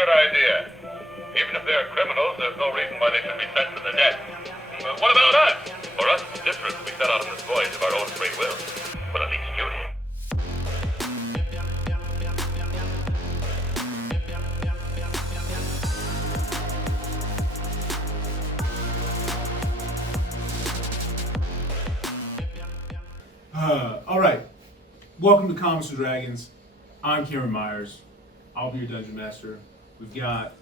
good idea. Even if they're criminals, there's no reason why they should be sent to the death. But what about us? For us, it's different. We set out on this voyage of our own free will. But at least you did. All right. Welcome to Comics with Dragons. I'm Cameron Myers. I'll be your dungeon master. We've got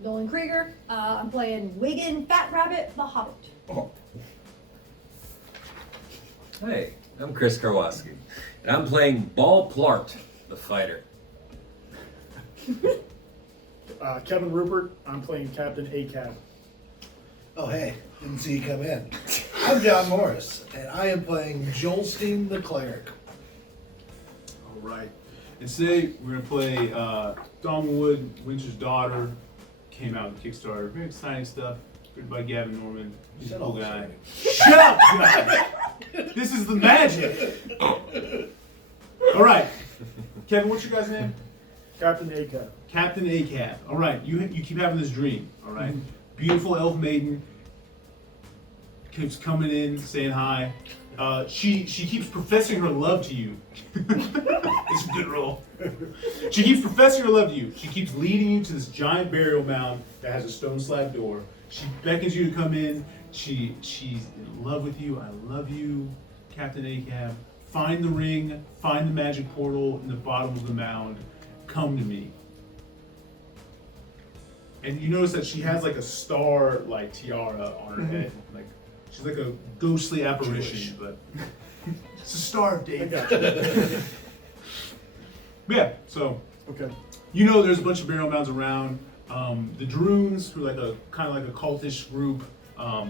Noland Kreeger. I'm playing Wiggin, Fat Rabbit, the Hobbit. oh, Hey, I'm Chris Karwoski, and I'm playing Baul Plart, the fighter. Kevin Ruppert. I'm playing Captain ACAB. Oh, hey, didn't see you come in. I'm Jon Morris, and I am playing Joelsteen the cleric. all right. And today we're gonna play Dolmenwood, Winter's Daughter. Came out in Kickstarter. Very exciting stuff. Written by Gavin Norman. He's a cool guy. Shut up, guy. This is the magic. All right, Kevin. What's your guy's name? Captain ACAB. Captain ACAB. All right. You keep having this dream. All right. Beautiful elf maiden keeps coming in, saying hi. She keeps professing her love to you. It's a good roll. She keeps professing her love to you. She keeps leading you to this giant burial mound that has a stone slab door. She beckons you to come in. She's in love with you. I love you, Captain ACAB. Find the ring. Find the magic portal in the bottom of the mound. Come to me. And you notice that she has like a star like tiara on her head. Like she's like a ghostly apparition, but it's a Star of I David. got you. Yeah, so Okay. you know there's a bunch of burial mounds around. The Droons, who are like a kind of like a cultish group,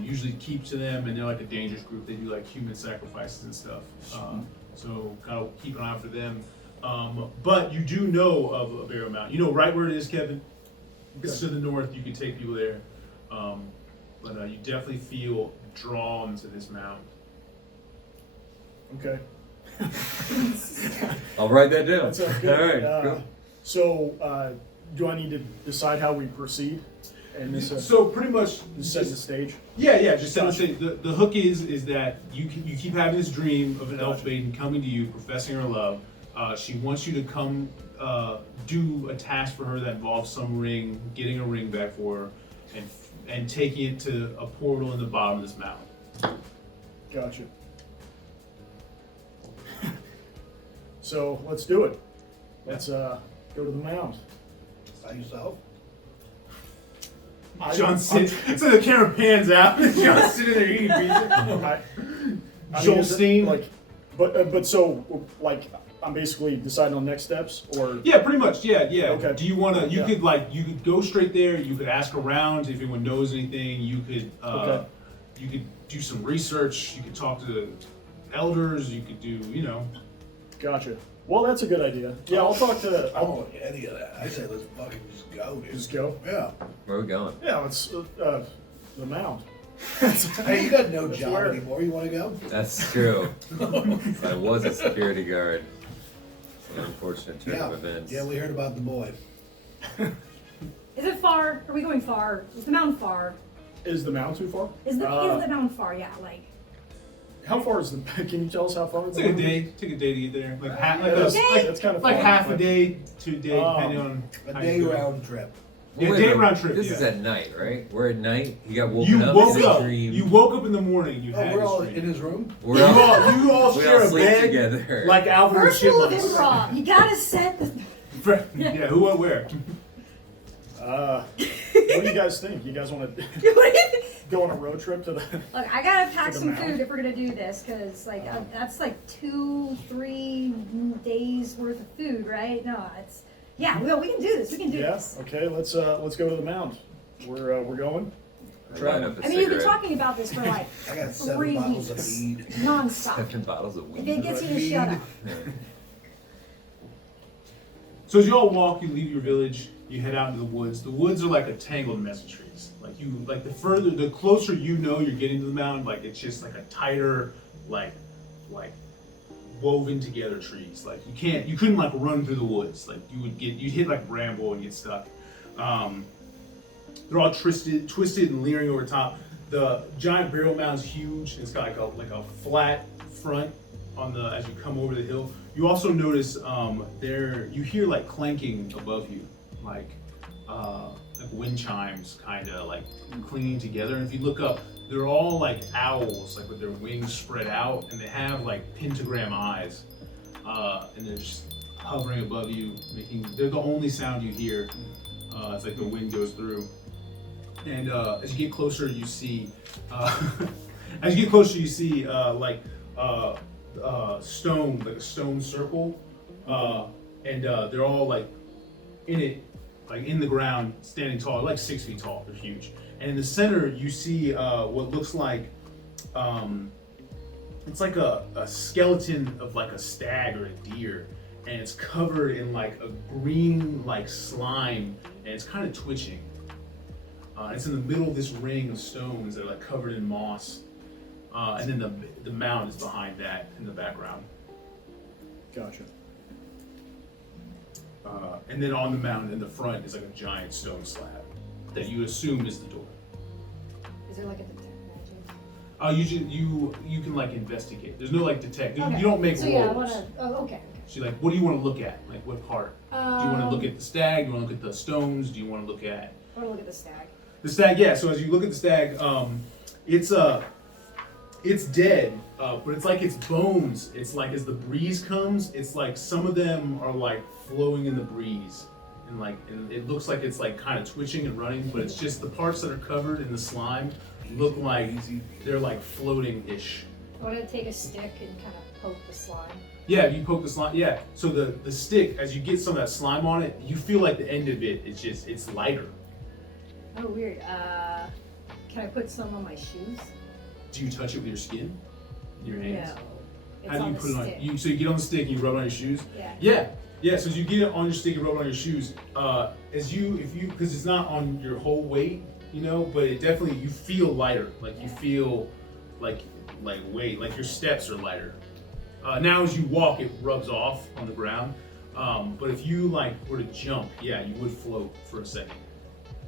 usually keep to them, and they're like a dangerous group. They do like human sacrifices and stuff. So gotta keep an eye out for them. But you do know of a burial mound. You know right where it is, Kevin. It's to the north. You can take people there, but you definitely feel drawn to this mound. Okay. I'll write that down. That sounds good. All right, cool. So, do I need to decide how we proceed? And this So pretty much, set the stage. yeah. Just say the hook is that you keep having this dream of an elf maiden coming to you, professing her love. She wants you to come do a task for her that involves some ring, getting a ring back for her, and taking it to a portal in the bottom of this mountain. Gotcha. So let's do it. Let's go to the mound. By yourself? John sits, so the camera pans out, and John's sitting there eating pizza. Joelsteen. Like, but so like I'm basically deciding on next steps, or Yeah, pretty much. Yeah. Okay. Do you want to? You Yeah. could go straight there. You could ask around if anyone knows anything. You could Okay. you could do some research. You could talk to elders. You could do Gotcha. Well, that's a good idea. Yeah, I'll talk to. I don't want any of that. I say let's fucking just go, dude. Just go. Yeah. Where are we going? Yeah, let's the mound. Hey, you got no job where- anymore. You want to go? That's true. I was a security guard. It's an unfortunate turn of events. Yeah, we heard about the boy. Is it far? Are we going far? Is the mountain far? Is the mound too far? Is the mountain far? Yeah, like. How far is the? Can you tell us how far? Take a day. Take a day to get there. Like half. Yeah, that's kind of like far, half a but- day to a day, depending on A how day you go. round trip. Yeah, Wait a day minute. round trip. This yeah. is at night, right? We're at night. You got woken You up woke in a up. dream. You woke up in the morning. You Oh, had we're this all dream. in his room? We're You all, all we share all a sleep bed together. like Alvin and First rule of Chipmunks. improv: you gotta set the. Yeah, who, what, where? What do you guys think? You guys want to go on a road trip to the? Look, I gotta pack the some mound? food if we're gonna do this, cause like that's like 2-3 days worth of food, right? No, it's we can do this. We can do Yeah. this. Okay. Let's go to the mound. We're going. Line up a I mean, you've been cigarette. talking about this for like I got 7 3 bottles of weeks, weed. nonstop. 7 bottles of If weed. it gets you to shut up. So as you all walk, you leave your village, you head out into the woods. The woods are like a tangled mess of trees. Like the closer you know you're getting to the mountain, like it's just like a tighter, like woven together trees. Like you couldn't like run through the woods. Like you'd hit like bramble and get stuck. They're all twisted and leering over top. The giant burial mound's huge. It's got like a flat front on the as you come over the hill. You also notice you hear like clanking above you, like wind chimes, kind of like clinging together. And if you look up, they're all like owls, like with their wings spread out, and they have like pentagram eyes, and they're just hovering above you, they're the only sound you hear. It's like the wind goes through. And as you get closer, you see, stone, like a stone circle, and they're all like in it, like in the ground, standing tall, like 6 feet tall. They're huge. And in the center, you see what looks like, it's like a skeleton of like a stag or a deer, and it's covered in like a green like slime, and it's kind of twitching. It's in the middle of this ring of stones that are like covered in moss, and then the mound is behind that in the background. Gotcha. And then on the mound in the front is like a giant stone slab that you assume is the door. Is there like a detect magic? You can like investigate. There's no like detect. Okay. You don't make so rolls. yeah, I wanna. Oh, okay. She's like, what do you want to look at? Like what part? Do you want to look at the stag? Do you want to look at the stones? Do you want to look at? I want to look at the stag. The stag, yeah. So as you look at the stag, it's dead, but it's like its bones. It's like as the breeze comes, it's like some of them are like flowing in the breeze, and it looks like it's like kind of twitching and running, but it's just the parts that are covered in the slime look like they're like floating-ish. I want to take a stick and kind of poke the slime. Yeah, you poke the slime. Yeah. So the stick, as you get some of that slime on it, you feel like the end of it is it's lighter. Oh, weird. Can I put some on my shoes? Do you touch it with your skin? Your hands? No. It's How do on you the put it on? stick. So you get on the stick and you rub it on your shoes? Yeah. Yeah. So as you get it on your stick and rub it on your shoes, because it's not on your whole weight, but it definitely, you feel lighter. Like you feel like weight, like your steps are lighter. Now as you walk, it rubs off on the ground. But if you were to jump, yeah, you would float for a second.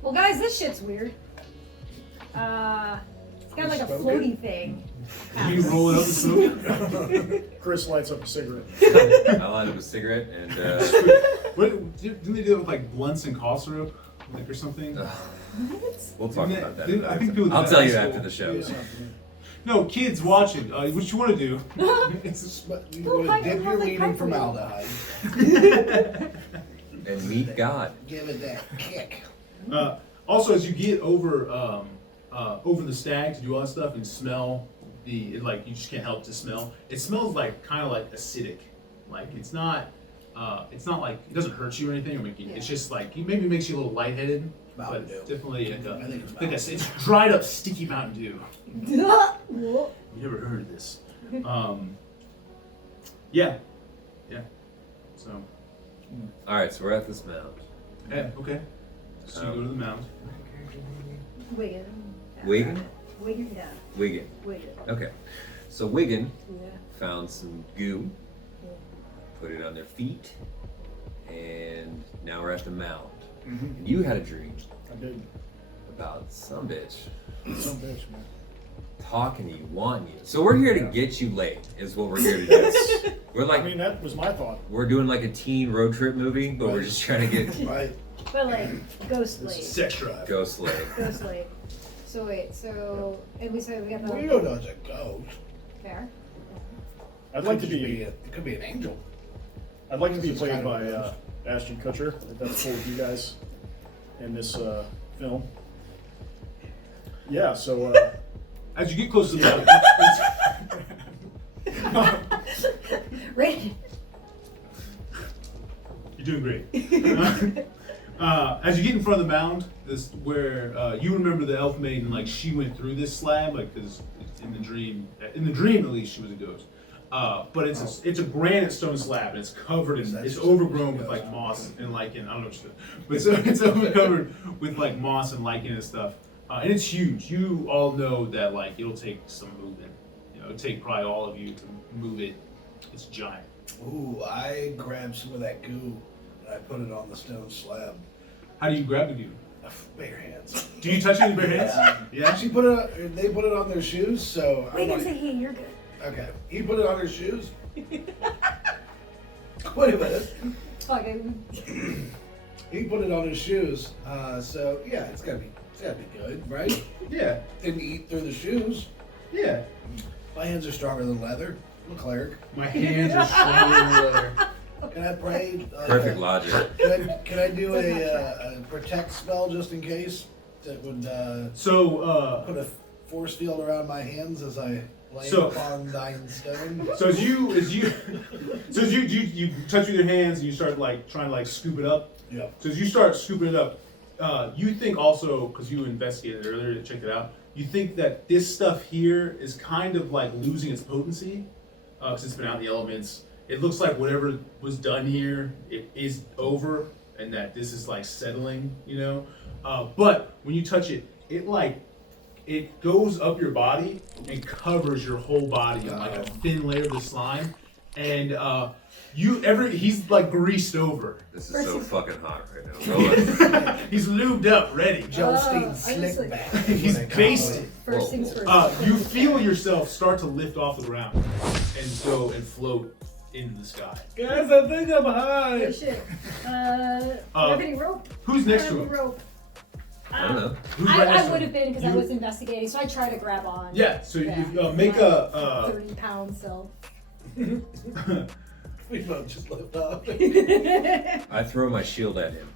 Well, guys, this shit's weird. It's got like a floaty thing. You roll it up and smoke it? Chris lights up a cigarette. I light up a cigarette and Didn't they do it with like blunts and cough syrup, or something? we'll talk about that. I think people do I'll that tell in you school. after the show. No, kids watching. What you want to do? But you would dip your weed in formaldehyde. And meet God. Give it that kick. Also, as you get over the stag to do all that stuff and smell you just can't help to smell. It smells like kind of like acidic. Like it's not like it doesn't hurt you or anything. It's just like it maybe makes you a little lightheaded. Mountain But Dew. it's definitely I think it's like Mountain it's dried up sticky Mountain Dew. You never heard of this? Yeah. So. All right, so we're at this mound. Yeah. Okay. So you go to the mound. Wiggin. Wiggin? Wiggin, yeah. Wiggin. Wiggin. Okay. So Wiggin Yeah. found some goo, put it on their feet, and now we're at the mound. Mm-hmm. And you had a dream I did. about some bitch Some bitch, man. talking to you, wanting you. So we're here to get you laid, is what we're here to do. We're like, I mean, that was my thought. we're doing like a teen road trip movie, but we're just trying to get Right? But like, ghost lady. Sex drive. ghost laid. Ghost lady. So wait, and we said we got the Leo does a ghost. fair. Could I'd like to just be. It could be an angel. I'd like to be It's played kind of by a ghost. Ashton Kutcher. If that's cool with you guys in this film. Yeah. So. As you get close to the mound, Right. you're doing great. As you get in front of the mound, this where you remember the elf maiden, like she went through this slab, like because in the dream at least she was a ghost. But it's a granite stone slab and it's covered in it's overgrown with like moss and lichen. I don't know what but it's overcovered with like moss and lichen and stuff. And it's huge. You all know that like it'll take some movement. It'll take probably all of you to move it. It's giant. Ooh, I grabbed some of that goo and I put it on the stone slab. How do you grab the goo? Bare hands. Do you touch it with bare hands? Yeah. She they put it on their shoes, so We I'm can like, say, hey, you're good. okay. He put it on their shoes. Wait a minute. Okay. He put it on his shoes, so yeah, it's gotta be good, right? Yeah. Didn't eat through the shoes. Yeah. My hands are stronger than leather. I'm a cleric. My hands are stronger than leather. Can I pray? Perfect logic. Can I do a protect spell just in case that would So, put a force field around my hands as I lay So- upon thine stone? so as you touch with your hands and you start like trying to like scoop it up. Yeah. So as you start scooping it up, you think also, because you investigated earlier to check it out, you think that this stuff here is kind of like losing its potency because it's been out in the elements. It looks like whatever was done here, it is over, and that this is like settling, you know. But when you touch it, it goes up your body and covers your whole body in like a thin layer of the slime, and he's like greased over. This is so fucking hot right now. Roll it. He's lubed up, ready. Joelsteen I just slick like- back. He's basted. First things first. You feel yourself start to lift off the ground and go and float into the sky. Guys, I think I'm Oh high. shit. Do you have any rope? Who's next to Any him? rope? I don't know. Who's right next I to would him? have been because I You- was investigating, so I try to grab on. Yeah. So Yeah. you make My a. 30-pound self. We both just lift up. I throw my shield at him.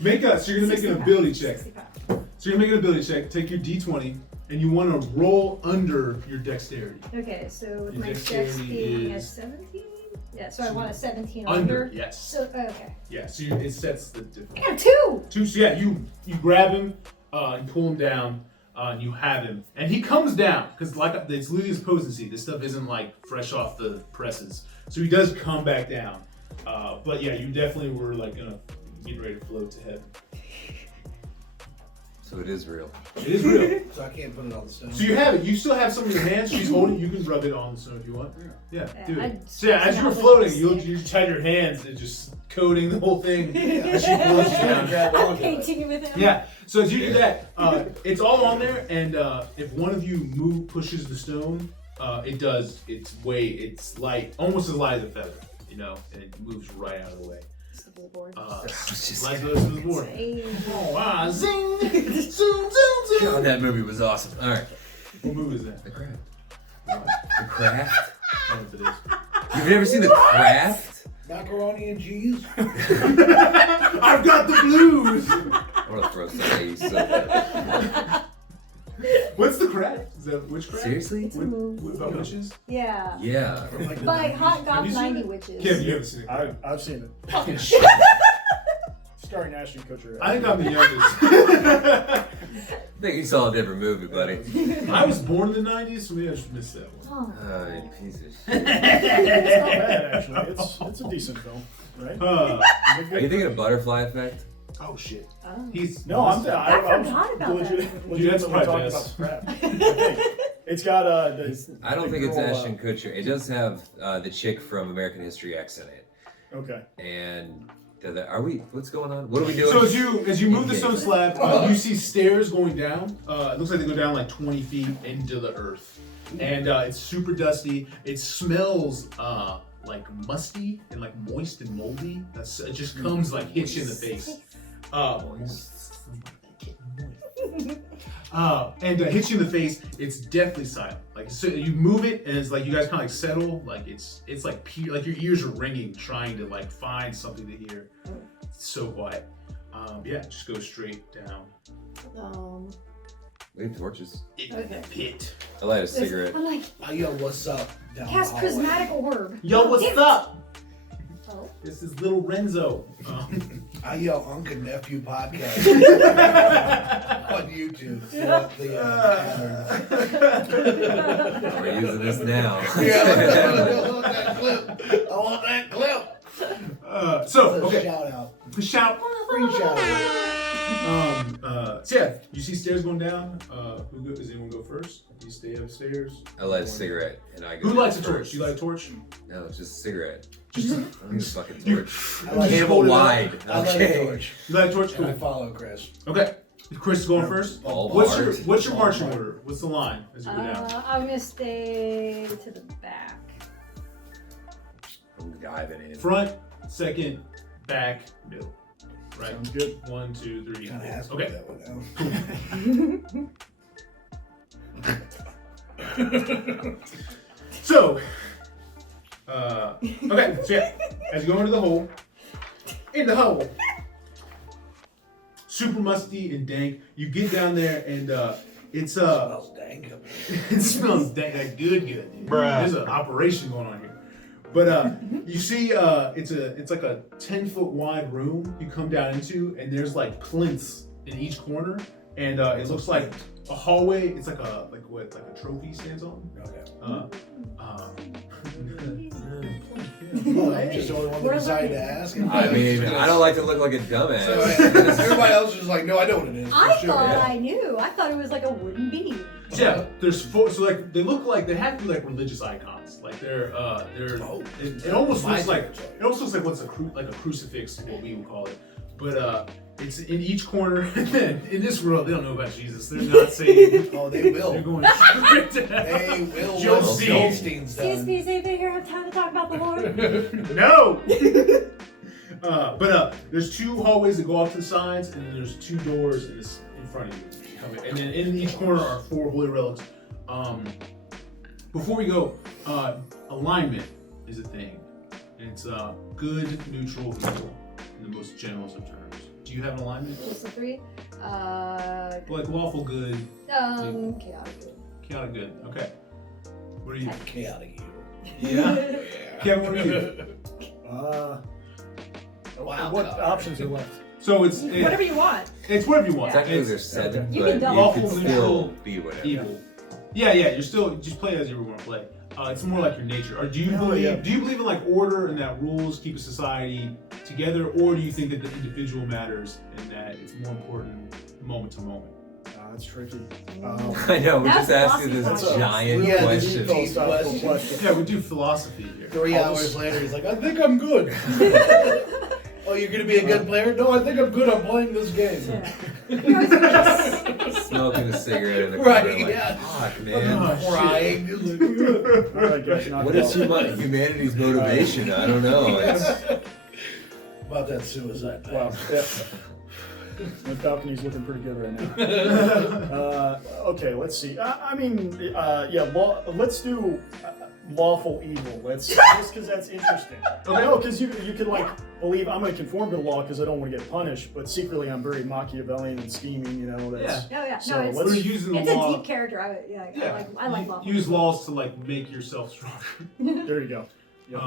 So you're gonna make an ability check. 60 pounds. So you're gonna make an ability check. Take your D20, and you want to roll under your dexterity. Okay, so with Your my dex dexterity being a is- 17? Yeah, so I want a 17 Under, under. yes. So, okay. Yeah. So it sets the difference. I got 2! So yeah, you grab him and pull him down, and you have him, and he comes down because like it's losing his potency. This stuff isn't like fresh off the presses, so he does come back down. But yeah, you definitely were like gonna get ready to float to heaven. So it is real. It is real. So I can't put it on the stone. So you have it. You still have some in your hands. She's holding. You can rub it on the stone if you want. Yeah, do I it. So yeah, as you were floating, you had your hands and just coating the whole thing as she floats you down. I'm painting with him. Yeah. So as you do that, it's all on there, and if one of you pushes the stone, it does. It's light, almost as light as a feather, you know, and it moves right out of the way. It's the billboard. Slides goes to the board. Hey. Oh, zing, zoom, zoom, zoom. God, that movie was awesome. All right. What movie is that? The Craft. The Craft? I don't know if it is. You've never seen The Craft? Macaroni and cheese. I've got the blues. I want to throw some at you so bad. What's the craft? Is that witchcraft? Seriously? It's a movie. What about witches? Yeah. Yeah. By Hot Have Goth you seen 90 it? Witches. Kim, you haven't seen it. I've seen it. Fucking shit. Starring Ashton Kutcher. I think I'm the youngest. I think you saw a different movie, buddy. I was born in the 90s, so maybe I just missed that one. Oh. Oh, you piece of shit. It's not bad, actually. It's a decent film, right? Are you thinking of Butterfly Effect? Oh shit. Oh. He's No, I'm. I forgot about legitimately that's talking probably about best. the crap. I think. It's got I don't think it's girl, Ashton Kutcher. It does have the chick from American History X in it. Okay. And what's going on? What are we doing? So as you move the stone slab, you see stairs going down. It looks like they go down like 20 feet into the earth, and it's super dusty. It smells like musty and like moist and moldy. It just comes like hits you in the face. And hits you in the face. It's deathly silent. Like so you move it, and it's like you guys kind of like settle. Like it's like like your ears are ringing, trying to like find something to hear. It's so quiet. Yeah, just go straight down We have torches. into Okay. the pit. I light a cigarette. I'm like, Yo, what's up? Down cast the hallway. prismatic orb. Yo, what's up? Oh. This is little Renzo. I yell Unc and Nephew podcast on YouTube. We're using this now. Yeah, I want that clip. So That's a okay, shout out. shout. Free shout out. So yeah, you see stairs going down. Does anyone go first? You stay upstairs. I light a cigarette and I go. Who lights a torch? first. You light a torch? No, it's just a cigarette. Just I don't need a fucking torch. I like Just Candle hold it up. wide. I like a Okay. torch. You light a torch? And I Cool. follow Chris. Okay. Chris is going first. All What's hard. your marching order? What's the line as you go down? I'm gonna stay to the back. I'm diving in. Front, second, back, middle. Right. Sounds good. 1, 2, 3. Kind of has to Okay. be that way now. So, okay, so yeah, as you go into the hole, super musty and dank. You get down there and it's Smells dank up here. it smells dank, like good, dude. There's an operation going on here. But you see, it's like a 10-foot wide room you come down into, and there's like plinths in each corner, and it looks like a hallway. It's like a trophy stands on. Okay. Well, I'm just the only one that decided to ask. I mean, I don't like to look like a dumbass. So, everybody else is just like, no, I know what it is. for I sure. thought Yeah. I knew. I thought it was like a wooden beam. Yeah, there's 4. So like they look like they have to be like religious icons. Like they're Oh, it almost my looks like territory. what's like a crucifix, what we would call it. But it's in each corner. And then in this world, they don't know about Jesus. They're not saved. Oh, they will. They're going straight to hell. They will. Joelsteen. Joelsteen's done. Excuse me, anybody here have time to talk about the Lord? No. But there's 2 hallways that go off to the sides, and then there's 2 doors in front of you. And then in each corner are 4 holy relics. Before we go, alignment is a thing. And it's good, neutral, evil, in the most generous of terms. Do you have an alignment? Just the 3. Like lawful good, Chaotic. chaotic good. Okay. What are you? Chaotic evil. Yeah. Kevin, what are you? Wild What card. options are left? So it's Whatever you want. It's whatever you want. Technically, It's there's 7, You but can double. you Lawful, can still neutral, be whatever. evil. Yeah, you're still just play as you want to play. It's more like your nature. Or do you Oh, believe? yeah. Do you believe in like order and that rules keep a society together, or do you think that the individual matters and that it's more important moment to moment? That's tricky. I know, we That's just asked you philosophy this question. giant Yeah, question. Philosophical question. Yeah, we do philosophy here. 3 hours later, he's like, I think I'm good. Oh, you're gonna be a good player? No, I think I'm good. I'm playing this game. Yeah. Smoking a cigarette in the Right, corner, like, yeah. fuck, Oh, man. shit. Crying. I guess not What is humanity's motivation? I don't know. It's, About that suicide pact. Wow. Yeah. My balcony's looking pretty good right now. Okay, let's see. Let's do lawful evil. Let's just because that's interesting. Okay. No, because you could like believe I'm going to conform to the law because I don't want to get punished, but secretly I'm very Machiavellian and scheming. You know. That's, Oh yeah. So No, it's, let's- We're using the it's a law. deep character. I like lawful. Use laws to like make yourself stronger. There you go. Yep.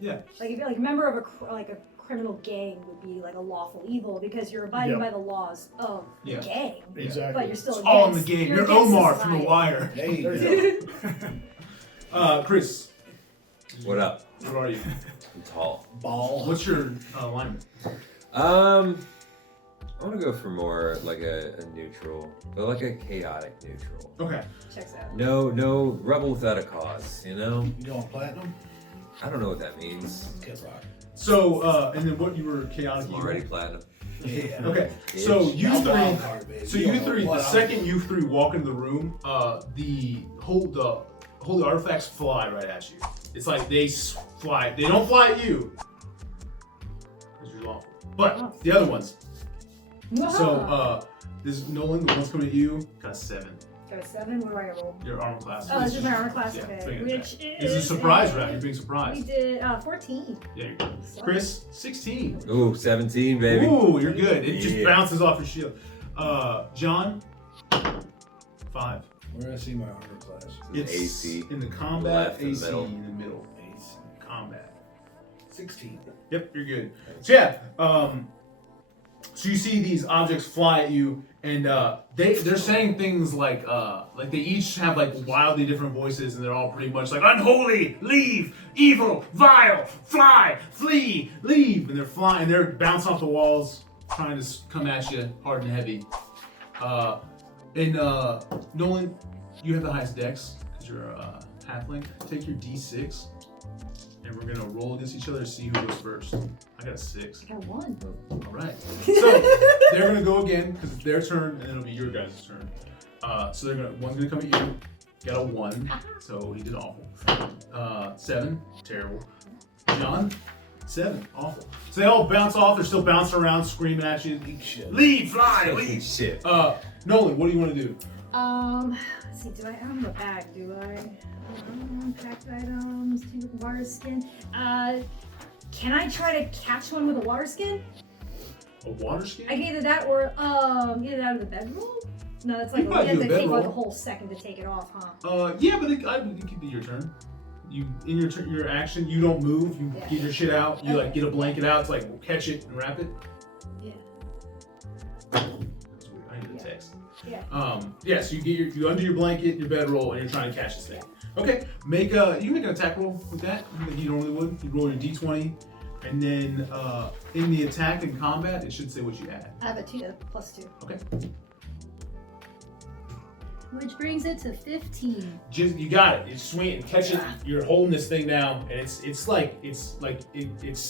Yeah. Like if you're like a member of a criminal gang would be like a lawful evil because you're abiding Yep. by the laws of the Yeah. gang. Exactly. But you're still It's all in the against- game. You're You're against Omar from The society. Wire. Hey, There you go. Chris, what up? what are you? I'm tall. Baul. What's your alignment? I want to go for more like a neutral, but like a chaotic neutral. Okay. Checks out. No rebel without a cause, you know? You going platinum? I don't know what that means. Kid Rock. So, and then what you were chaotic I'm evil? already platinum. Yeah. Okay, so Bitch. you Now three. wild card, baby. So You you don't know three. what The I'm- second you 3 walk into the room, the holy artifacts fly right at you. It's like they fly. They don't fly at you because you're lawful, but the other ones. So this Noland, the one's coming at you, got a 7. Got a 7. What do I roll? Your armor class. Oh, this is my armor class. Yeah, Okay. bring it Which back. is This is a surprise a- round. You're being We surprised. did 14. Yeah, you're good. Chris, 16. Ooh, 17, baby. Ooh, you're good. It just Yeah. bounces off your shield. John, 5. Where do I see my armor class? It's AC. in the combat. Left, in the AC middle. in the middle. Ace. Combat. 16. Yep, you're good. So yeah, so you see these objects fly at you, and they're saying things like they each have like wildly different voices, and they're all pretty much like unholy, leave, evil, vile, fly, flee, leave, and they're flying, they're bouncing off the walls, trying to come at you hard and heavy. Noland, you have the highest dex because you're a halfling. Take your d6, and we're gonna roll against each other to see who goes first. I got a 6. I got 1. All right. So they're gonna go again because it's their turn, and then it'll be your guys' turn. So one's gonna come at you. Got a 1, so he did awful. 7, terrible. Jon, 7, awful. So they all bounce off. They're still bouncing around, screaming at you. Leave, fly, leave. Shit. Noland, what do you want to do? Let's see, do I have a bag, do I? Packed items, 2 with water skin. Can I try to catch one with a water skin? A water skin? I can either that or get it out of the bedroll? No, that's like You you might have do to a take like bedroll. a whole second to take it off, huh? Yeah, but it could be your turn. You in your action, you don't move. You Yeah. get your shit out. You Okay. like get a blanket out. It's like we'll catch it and wrap it. Yeah. That's weird. I need a text. Yeah. Yeah. So you get you under your blanket, your bedroll, and you're trying to catch this thing. Okay. You can make an attack roll with that. Like you normally would. You roll your d20, and then in the attack and combat, it should say what you add. I have a 2 plus 2. Okay. Which brings it to 15. You got it. You swing it and catch it. You're holding this thing down, and it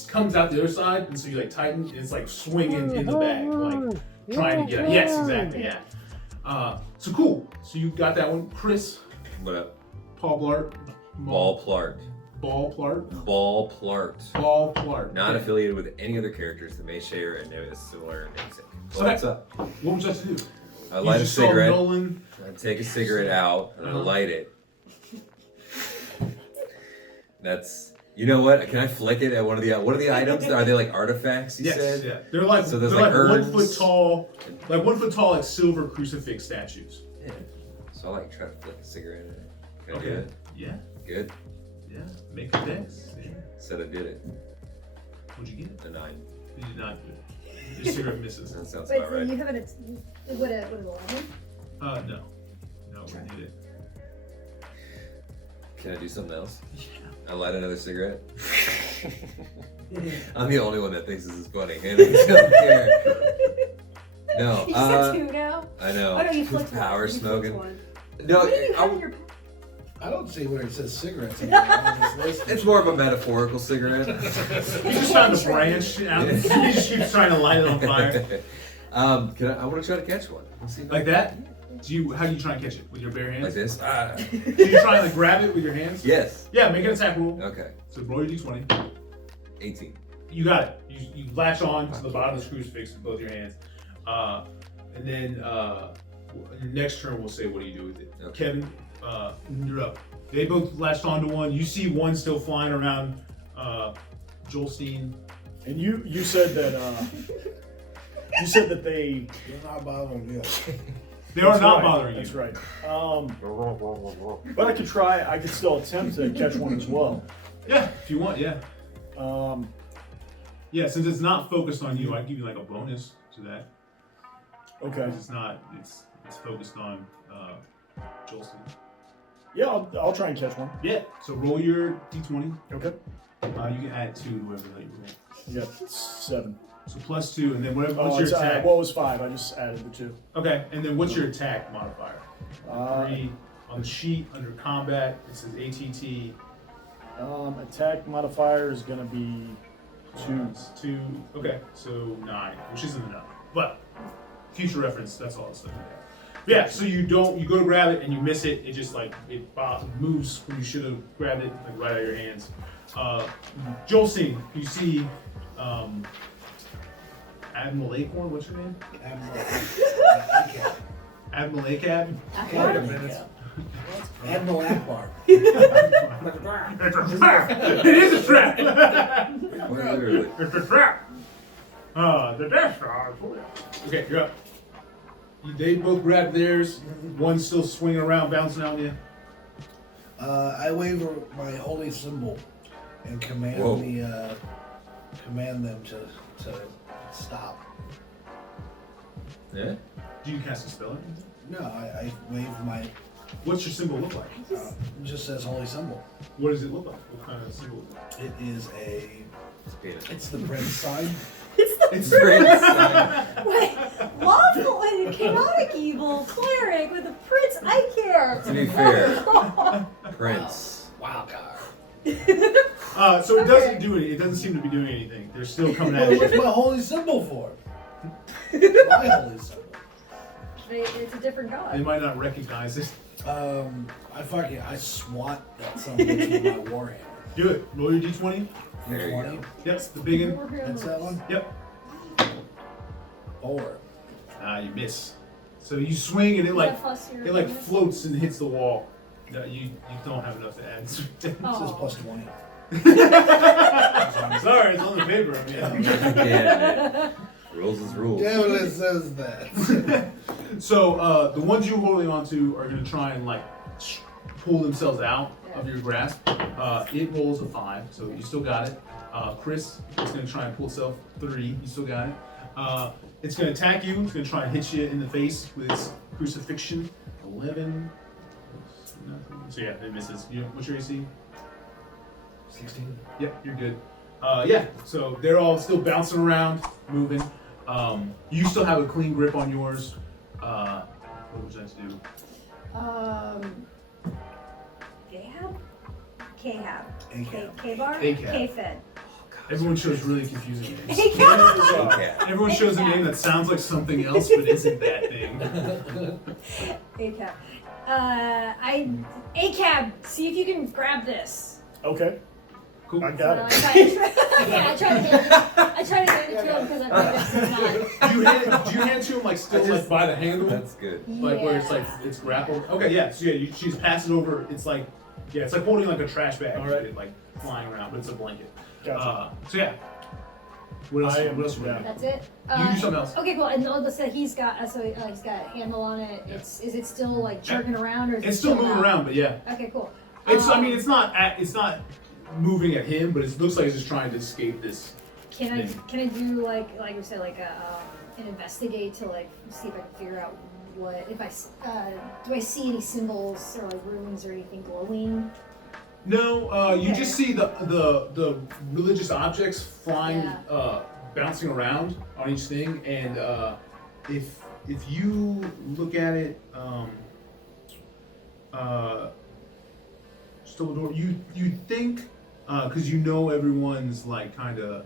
comes out the other side, and so you like tighten. And it's like swinging in the bag, like trying to get it. Yes, exactly. Yeah. So cool. So you got that one, Chris. What up? Paul Plart. Baul Plart. Baul Plart. Baul Plart. Baul Plart. Not Okay. affiliated with any other characters that may share a similar namesake. So What's up? What would you like to do? I light a You just saw cigarette. Noland. I take a cigarette out and I light it. That's. You know what? Can I flick it at one of the items? Are they like artifacts? You said. Yeah. They're like So there's they're like 1 urns? foot tall, like silver crucifix statues. Yeah. So I like try to flick a cigarette at it. Can I do Okay. it? Yeah. Good. Yeah. Make a dex. Yeah. Said I did it. What'd you get? A 9. You did not do it. Your cigarette misses. That sounds Wait, about so right. you have an what is 11? No. No, we need it. Can I do something else? Yeah. I light another cigarette. I'm the only one that thinks this is funny. And I don't care. No. You said 2 now? I know. Oh no, you Who's flipped one. power You flipped smoking. one. No, What do you have in your I don't see where it says cigarettes anymore on this list. it's more of a metaphorical cigarette. He just found the branch out. He just keeps trying to light it on fire. I want to try to catch one. Let's see. Like that? How do you try and catch it? With your bare hands? Like this? Ah. Do you try and like grab it with your hands? Yes. Yeah, make an attack roll. Okay. So roll your d20. 18. You got it. You latch on to the bottom of the crucifix with both your hands. And then your next turn we'll say what do you do with it. Okay. Kevin, you're up. They both latched onto one. You see one still flying around Joelsteen. And you said that they. They're not bothering you. They are That's not right, bothering you. That's right. But I could try. I could still attempt to catch one as well. Yeah, if you want, yeah. Um, Yeah, since it's not focused on you, I'd give you like a bonus to that. okay. It's not. It's focused on Joelsteen. Yeah, I'll try and catch one. Yeah. So roll your d20. Okay. You can add 2 to whatever that you roll. You got 7. So +2, and then what's Oh, your attack? what was 5? I just added the 2. Okay, and then what's your attack modifier? 3 on the sheet under combat. It says ATT. Attack modifier is gonna be 2. 2. Okay, so 9, which isn't enough. But future reference. That's all it's like. Yeah. So you go to grab it and you miss it. It just like it moves when you should have grabbed it like right out of your hands. Joelsteen, you see. Admiral Acorn, what's your name? Admiral ACAB? Wait a minute. Admiral Akbar. It's a trap! It is a trap! Literally. It's a trap! The Death Star. Okay, you're up. They both grab theirs. One's still swinging around, bouncing out you. I wave my holy symbol and command them to stop. Yeah. Do you cast a spell or anything? No, I wave my. What's your symbol look like? It just says holy symbol. What does it look like? What kind of symbol is it? It is It's penis. It's the Prince sign. It's the It's Prince. Wait, lawful and chaotic evil cleric with a prince eye care. To be fair, Prince. Wild card. So it doesn't do it. It doesn't seem to be doing anything. They're still coming at What's you. my holy symbol for? My holy symbol. It's a different They god. might not recognize it. I swat that son of a bitch with my warhammer. Do it. Roll your d20. There you 20. go. Yep, the big one. That's that one. Yep. 4. You miss. So you swing and it like Plus your it like bonus? floats and hits the wall. No, you don't have enough to add. It says Oh. plus 20. I'm sorry, it's on the paper. I mean, Yeah, rules is rules. Damn it, it says that. So the ones you're holding onto are gonna try and like pull themselves out of your grasp. It rolls a 5, so you still got it. Chris is gonna try and pull itself 3. You still got it. It's gonna attack you. It's gonna try and hit you in the face with its crucifixion. 11. So yeah, it misses. What's your AC? 16. Yep, you're good. Yeah, so they're all still bouncing around, moving. You still have a clean grip on yours. What would you like to do? Ahab? K-Hab. ACAB. K-Bar? ACAB. K-Fed. Everyone shows really confusing names. ACAB! Okay. Everyone shows a name that sounds like something else but isn't that thing. ACAB. ACAB, see if you can grab this. Okay, Cool. I got it. I try to hand it to him because I think it's not. Do you hand it to him like still like by the handle? That's good. Like where it's like it's grappled. Okay, yeah. So yeah, she's passed it over. It's like it's like holding like a trash bag. All right. Like flying around, but it's a blanket. Gotcha. So yeah. What else? I am- What else? yeah. That's it. You do something else. Okay, cool. And let's say he's got he's got a handle on it. Is it still like jerking around or? Is It's it still moving out? around, but yeah. Okay, cool. It's it's not moving at him, but it looks like it's just trying to escape this. Can I do like you said like an investigate to like see if I can figure out what if I do I see any symbols or like runes or anything glowing? No, you just see the religious objects flying, Yeah. bouncing around on each thing, and if you look at it, still door, you think, because you know everyone's like kind of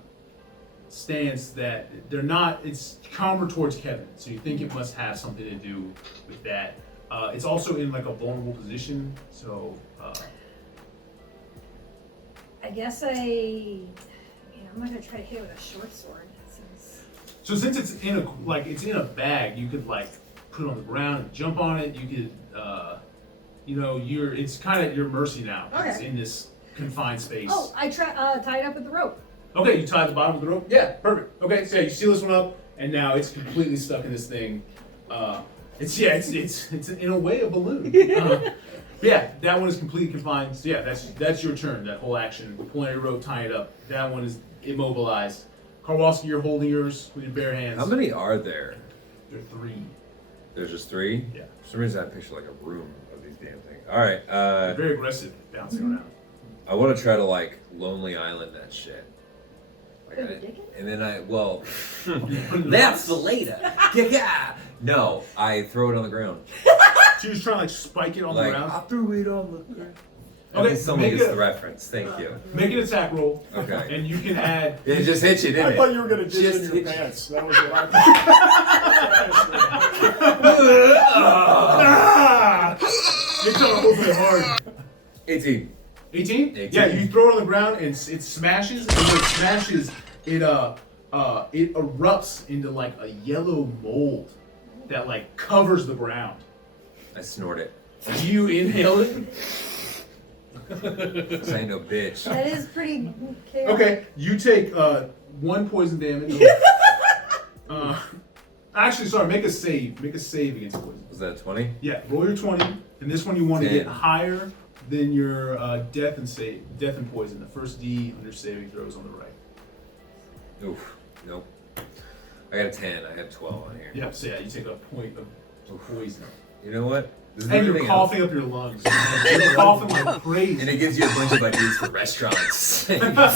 stance that they're not. It's calmer towards Kevin, so you think it must have something to do with that. It's also in like a vulnerable position, so. I guess I'm not gonna try to hit it with a short sword. Since it's in a bag, you could like put it on the ground and jump on it. You could, it's kind of at your mercy now. 'Cause It's Okay. in this confined space. Oh, I tie it up with the rope. Okay, you tie the bottom of the rope. Yeah, perfect. Okay, so yeah, you seal this one up, and now it's completely stuck in this thing. It's in a way a balloon. Yeah, that one is completely confined. So yeah, that's your turn. That whole action, pulling your rope, tying it up. That one is immobilized. Karwoski, you're holding yours with your bare hands. How many are there? There are 3. There's just 3? Yeah. For some reason I picture like a room of these damn things. Alright, They're very aggressive, bouncing around. I want to try to like Lonely Island that shit. Like Put it in the dick? and then Put it in the that's box. for later. Yeah. No, I throw it on the ground. She was trying to like spike it on the Like ground. I threw it on the ground. Okay, Okay, someone make gets it- the reference. Thank you. Make an attack roll. Okay. And you can add. It just hit you, didn't I it? thought you were gonna jizz Just in your hit you. pants. That was what I thought. You're trying to hold it hard. 18. 18? 18. Yeah, you throw it on the ground and it smashes. And when it smashes, it erupts into like a yellow mold that like covers the ground. I snort it. Do you inhale it? 'Cause I ain't no bitch. That is pretty chaotic. Okay, you take 1 poison damage. Actually, sorry, make a save. Make a save against poison. Was that 20? Yeah, roll your 20, and this one you want to 10. get higher than your death and poison. The first D under saving throws on the right. Oof. Nope. I got a 10. I had 12 on here. Yep, so yeah, you take a point of poison. You know what? Does And you're everything coughing up your lungs. You're coughing like help? crazy. And it gives you a bunch of ideas for restaurants. All of a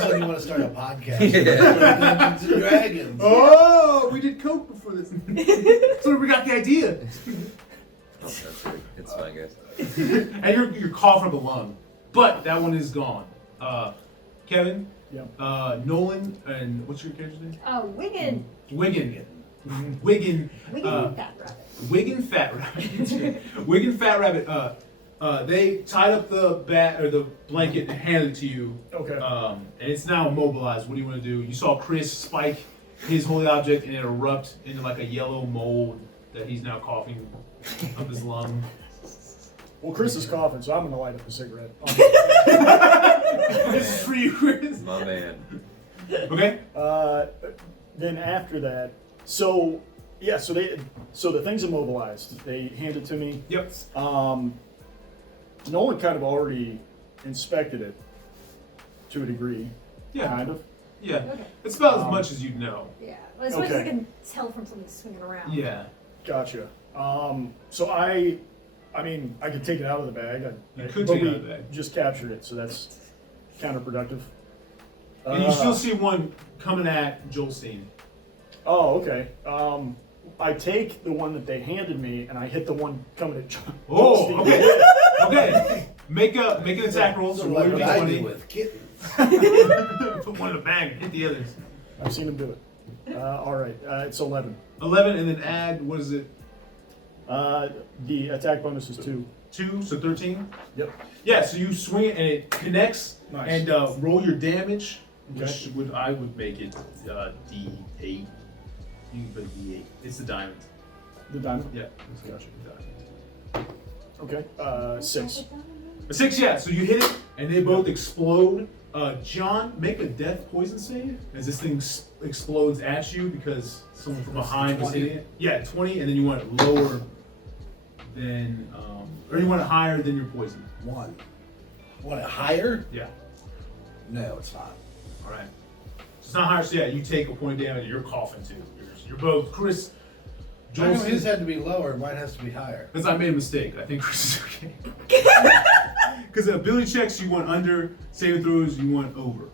sudden, you want to start a podcast. Yeah. Dungeons and Dragons. Oh, we did coke before this. So we got the idea. Oh, that's right. It's fine, guys. And you're coughing up a lung, but that one is gone. Kevin, Yeah. Nolan, and what's your character's name? Wiggin. Wiggin. Wiggin. Wiggin Fat Rabbit. Wiggin Fat Rabbit. Wiggin Fat Rabbit. They tied up the bat or the blanket and handed it to you. Okay. And it's now immobilized. What do you want to do? You saw Chris spike his holy object and it erupt into like a yellow mold that he's now coughing up his lung. Well, Chris is coughing, so I'm gonna light up a cigarette. This is for you, Chris. My man. Okay. Then after that, so the thing's immobilized. They hand it to me. Yep. Nolan kind of already inspected it to a degree. Yeah. Kind of. Yeah. Okay. It's about as much as you know. Yeah. Well, as much as I Okay. can tell from something swinging around. Yeah. Gotcha. So I mean, I could take it out of the bag. You could but take it we out of the bag. just captured it, so that's counterproductive. And you still see one coming at Joelsteen. Oh, okay. I take the one that they handed me, and I hit the one coming at John. Oh, Joelsteen. okay. Okay. Make an attack roll. So So roll like your what I do d20. with kittens. Put one in the bag and hit the others. I've seen him do it. All right, it's 11. 11 and then add, what is it? The attack bonus is 2. 2, so 13? Yep. Yeah, so you swing it and it connects. Nice. And roll your damage, which Okay. I would make it D8. You can put D8. It's the diamond. The diamond? Yeah. Gotcha. Diamond. Okay. 6. A 6, yeah. So you hit it, and they both explode. John, make a death poison save as this thing explodes at you because someone from behind was 20? hitting it. Yeah, 20, and then you want it lower than, or you want it higher than your poison. 1. Want it higher? Yeah. No, it's not. All right. So it's not higher. So yeah, you take a point of damage, and you're coughing too. You're both Chris. I know his Joelsteen. had to be lower, mine has to be higher. Because I made a mistake. I think Chris is okay. Because ability checks you want under, saving throws you want over.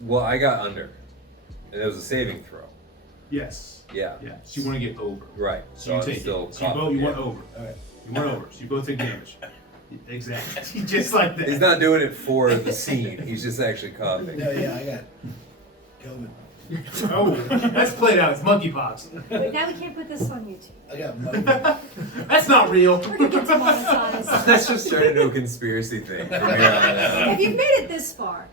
Well, I got under. And it was a saving throw. Yes. Yeah. Yeah. So you want to get over. Right. So you I'm take still it. So you want over. Alright. You want over. So you both take damage. Exactly. Just like that. He's not doing it for the scene. He's just actually coughing. No, yeah, I got COVID. Oh, that's played out. It's monkeypox. Wait, now we can't put this on YouTube. I got mud. That's not real. We're gonna get demonetized. That's just turned into a conspiracy thing from here on out. If you've made it this far,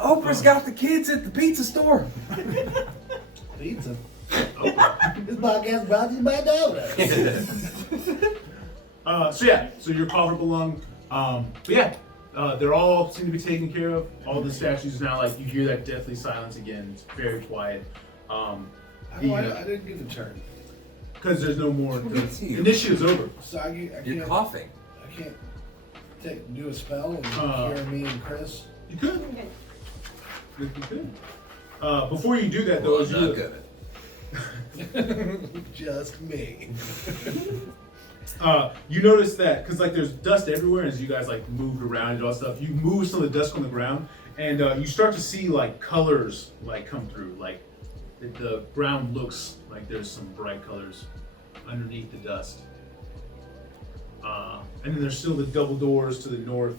Oprah's got the kids at the pizza store. Pizza. This podcast brought to you by Domino's. So yeah, so you're coughing up a lung. But yeah, they're all seem to be taken care of. All the statues now, like you hear that deathly silence again. It's very quiet. I didn't get a turn. Because there's no more. It's The you. initiative's over. So I You're can't, coughing. I can't do a spell and hear me and Chris. You could. okay. You could. Before you do that though, Well, as I'm you not gonna. Just me. You notice that because like there's dust everywhere as you guys like moved around and all that stuff. You move some of the dust on the ground, and you start to see like colors like come through. Like the ground looks like there's some bright colors underneath the dust. And then there's still the double doors to the north,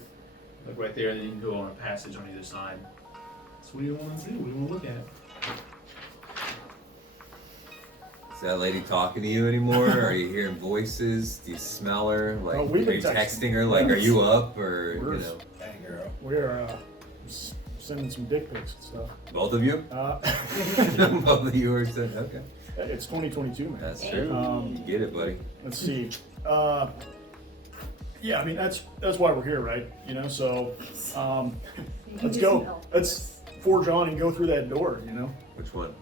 like right there. And then you can go on a passage on either side. So what do you want to do? What do you want to look at? Is that lady talking to you anymore? Are you hearing voices? Do you smell her? Like, Oh, we've are you been texting her? Like, are you up or you know? Hey, girl. We're sending some dick pics and stuff. Both of you? Both of you are saying, okay. It's 2022, man. That's true. Um, You get it, buddy. Let's see. Yeah, I mean that's why we're here, right? You know, so You can let's get some go. help. Let's forge on and go through that door. You know. Which one?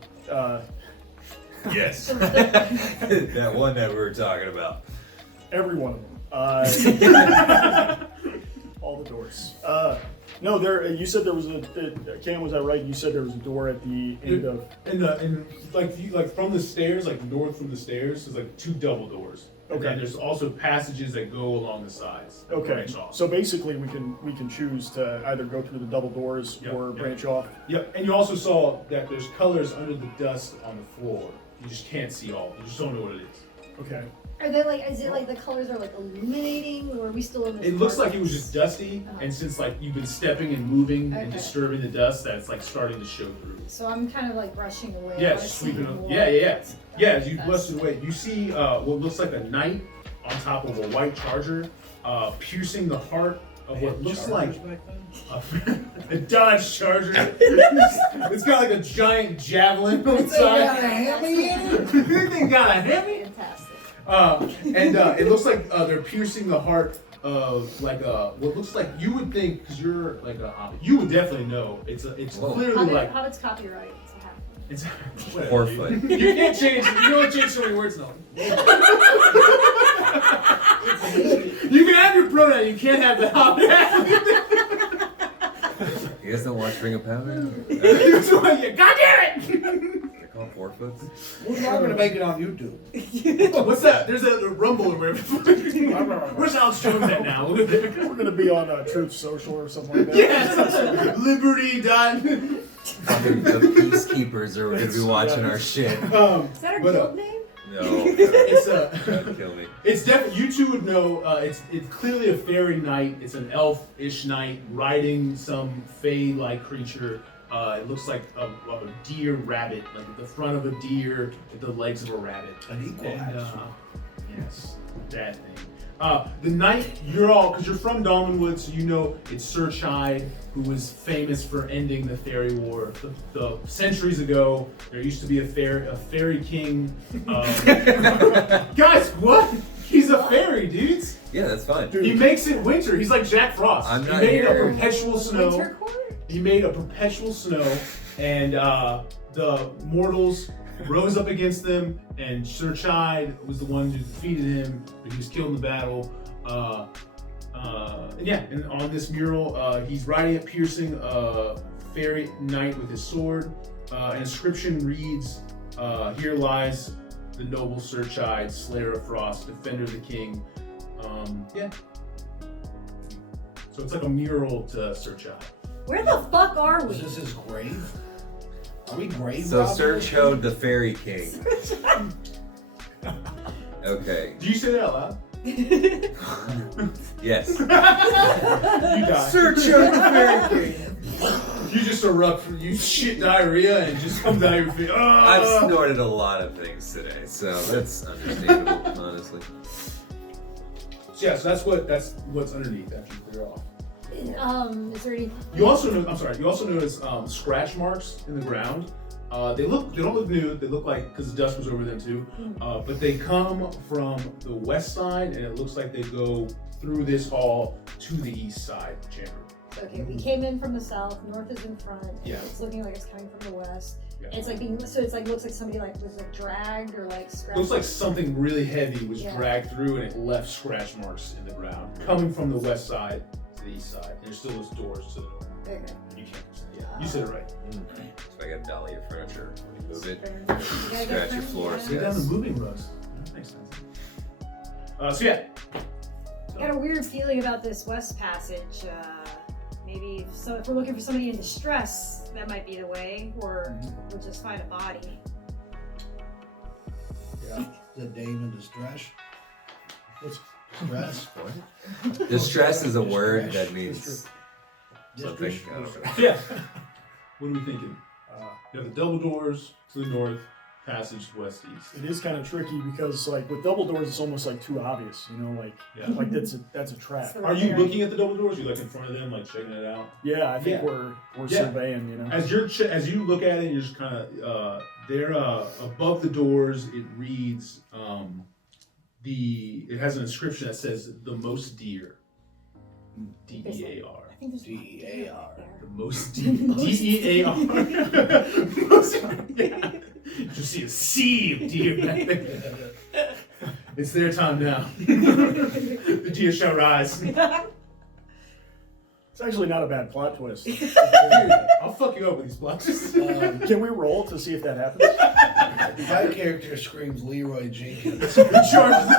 Yes. That one that we were talking about. Every one of them. All the doors. No, there. You said there was a. Cam, was that right? You said there was a door at the end of. And like from the stairs, like north from the stairs, there's like 2 double doors. Okay. And there's also passages that go along the sides. that Okay. branch off. So basically, we can choose to either go through the double doors Yep, or yep. branch off. Yep. And you also saw that there's colors under the dust on the floor. You just can't see all. You just don't know what it is. Okay. Are they like? Is it like the colors are like illuminating, or are we still in this? It looks dark- like it was just dusty, Uh-huh. and since like you've been stepping and moving and Okay. disturbing the dust, that's like starting to show through. So I'm kind of like brushing away. Yeah, I wanna just see sweeping up. more. Yeah. Yeah, as you That's- bust it away, you see what looks like a knight on top of a white charger, piercing the heart of what looks like a Dodge Charger. It's got like a giant javelin on the side. They got a Hemi? Fantastic. And it looks like they're piercing the heart of like what looks like you would think, because you're like a hobbit, you would definitely know. It's Whoa. clearly like Hobbit's copyright. It's a half. it's whatever, 4 dude. foot. You can't change. You don't change so many words now. You can have your pronoun. You can't have the hobbit. You guys don't watch Ring of Power? God damn it! They're called 4 foots. We're not gonna make it on YouTube. What's that? There's a rumble or whatever. Where's Alex Jones at now? We're gonna be on Truth Social or something like that. Yes. Liberty dot. Fucking the peacekeepers are gonna be watching our shit. Is that our But, guild name? No. It's Don't kill me. It's definitely, you two would know. It's clearly a fairy knight. It's an elf-ish knight riding some fey-like creature. It looks like a deer rabbit, like at the front of a deer with the legs of a rabbit. An equalizer. And, yes, that thing. The knight, you're all, because you're from Dolmenwood, so you know it's Sir Chide, who was famous for ending the fairy war. The centuries ago, there used to be a fairy king. Guys, what? He's a fairy, dudes. Yeah, that's fine. He makes it winter. He's like Jack Frost. I'm He not made here. a perpetual snow. Winter court? He made a perpetual snow, and the mortals rose up against them, and Sir Chide was the one who defeated him, but he was killed in the battle. And on this mural, he's riding it, piercing a fairy knight with his sword. An inscription reads, "Here lies the noble Sir Chide, slayer of frost, defender of the king." So it's like a mural to Sir Chide. Where the fuck are we? Is this his grave? Are we grave So robbing Sir this Chode, the Fairy King. Okay. Do you say that out loud? Yes. You die. Sir Chode, the Fairy King. You just erupt from you shit diarrhea and just comes out of your feet. I've snorted a lot of things today, so that's understandable, honestly. Yeah, so that's what's underneath after you clear off. Is there any? You also notice scratch marks in the ground. They don't look new. They look like, because the dust was over them too. But they come from the west side, and it looks like they go through this hall to the east side chamber. Okay, we came in from the south. North is in front. Yeah. It's looking like it's coming from the west. Yeah. It's like looks like somebody like was like dragged or like scratched. Looks like something really heavy was Yeah. dragged through, and it left scratch marks in the ground, coming from the west side to the east side. And there's still those doors to the north. Okay. You can't. Yeah, you said it right. So I got dolly your furniture. When you move it, You gotta get scratch your from- floors. Lay down Yes. the moving rugs. That makes sense. So yeah, I got a weird feeling about this west passage. Maybe if we're looking for somebody in distress, that might be the way, or we'll just find a body. Yeah. The dame in distress. What's- Stress. Distress is a word that means something. Distress. I don't know. yeah. What are we thinking? You have the double doors to the north, passage west east. It is kind of tricky because, like, with double doors, it's almost like too obvious. You know, like, Yeah. like that's a trap. It's the Are you right looking at the double doors? Are you like in front of them, like checking it out? Yeah, I think Yeah. we're Yeah. surveying. You know. As you look at it, you're just kind of there above the doors. It reads it has an inscription that says "the most dear." DEAR. I think there's DEAR. The most DEAR. You see a sea of deer back there. It's their time now. The deer shall rise. So It's actually not a bad plot twist. Dude, I'll fuck you up with these blocks. Can we roll to see if that happens? My character screams Leroy Jenkins. Charges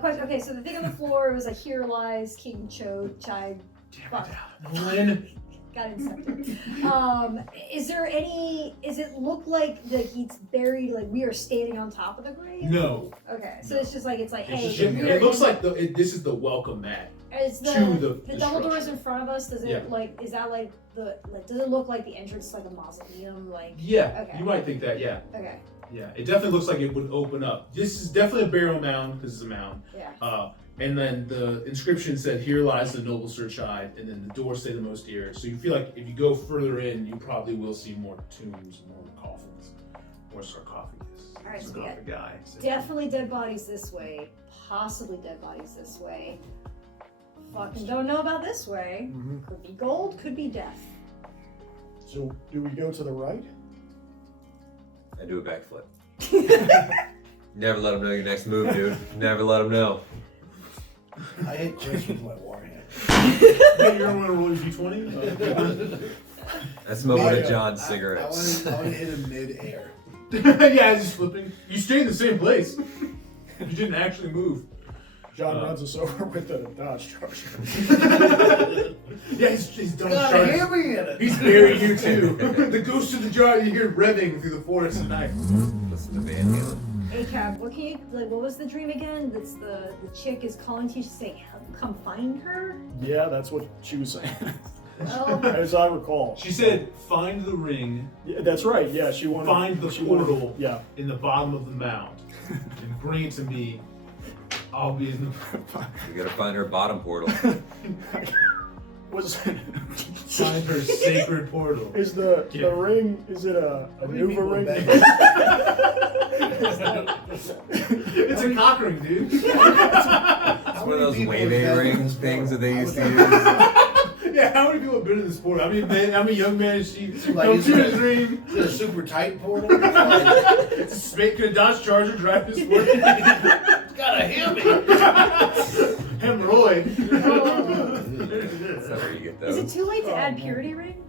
Question. Okay, so the thing on the floor was like, here lies King Chide. Fuck. Noland. Got incepted. Is there any? Does it look like that he's buried? Like we are standing on top of the grave? No. Okay, so it's just like hey. It looks like this is the welcome mat. Is the double structure. doors in front of us? Does it Yeah. is that like does it look like the entrance to like a mausoleum? Like Yeah, Okay. you might think that. Yeah, okay, yeah. It definitely looks like it would open up. This is definitely a burial mound because it's a mound. yeah. And then the inscription said, "Here lies the noble Sir Chide," and then the doors say the most dear. So you feel like if you go further in, you probably will see more tombs, more coffins, more sarcophagus. All right, so we got Sarcophagi. Definitely dead bodies this way. Possibly dead bodies this way. Fucking don't know about this way. Mhm. Could be gold. Could be death. So, do we go to the right? I do a backflip. Never let them know your next move, dude. Never let them know. I hit Chris with my warhammer. Hey, you're gonna roll your d20? I smoke one Yeah. of John's I cigarettes. want to hit him mid-air. Yeah, as he's flipping. You stay in the same place. You didn't actually move. John runs us over with a Dodge Charger. Yeah, he's done Got a charges. hammy in it. He's buried you too. The ghost of the jar you hear revving through the forest at night. Listen to Van Halen. ACAB, what can you what was the dream again? That's the chick is calling to you to say, come find her? Yeah, that's what she was saying. Oh. As I recall. She said, "Find the ring Yeah, that's right. Yeah, she wanted. Find the she wanted- portal. Yeah. in the bottom of the mound and bring it to me. I'll be in the." We gotta find her bottom portal. Was Find her sacred portal. is the Yeah. ring? Is it a many Nuva people ring? bang? It's a cock ring, dude. It's one of those waving ring things that they used to use. Yeah, how many people have been in the sport? I mean, man, I'm a young man. And she Like, come is to it- his dream. Is it a super tight portal? It's a can a Dodge Charger drive this sport? It's got a hammy. Hemorrhoid. That's not where you get Is it those. too late to Oh, add man. purity ring?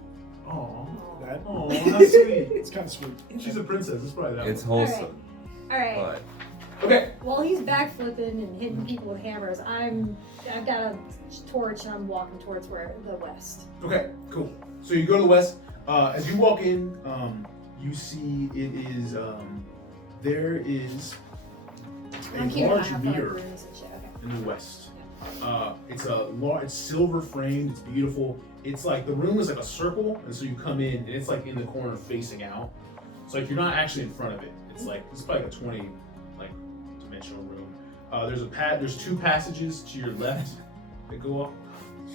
Aw. That? Oh, how sweet. It's kind of sweet. She's a princess. It's probably that It's one. wholesome, Alright. but Okay. While he's backflipping and hitting people with hammers, I've got a torch and I'm walking towards the west. Okay, cool. So you go to the west. As you walk in, you see it is, there is a I'm keeping an large eye out for like mirror runes and shit. Okay. in the west. It's silver framed, it's beautiful. It's like, the room is like a circle, and so you come in, and it's like in the corner facing out. So like, you're not actually in front of it. It's like, it's probably like a 20, like, dimensional room. There's two passages to your left that go up.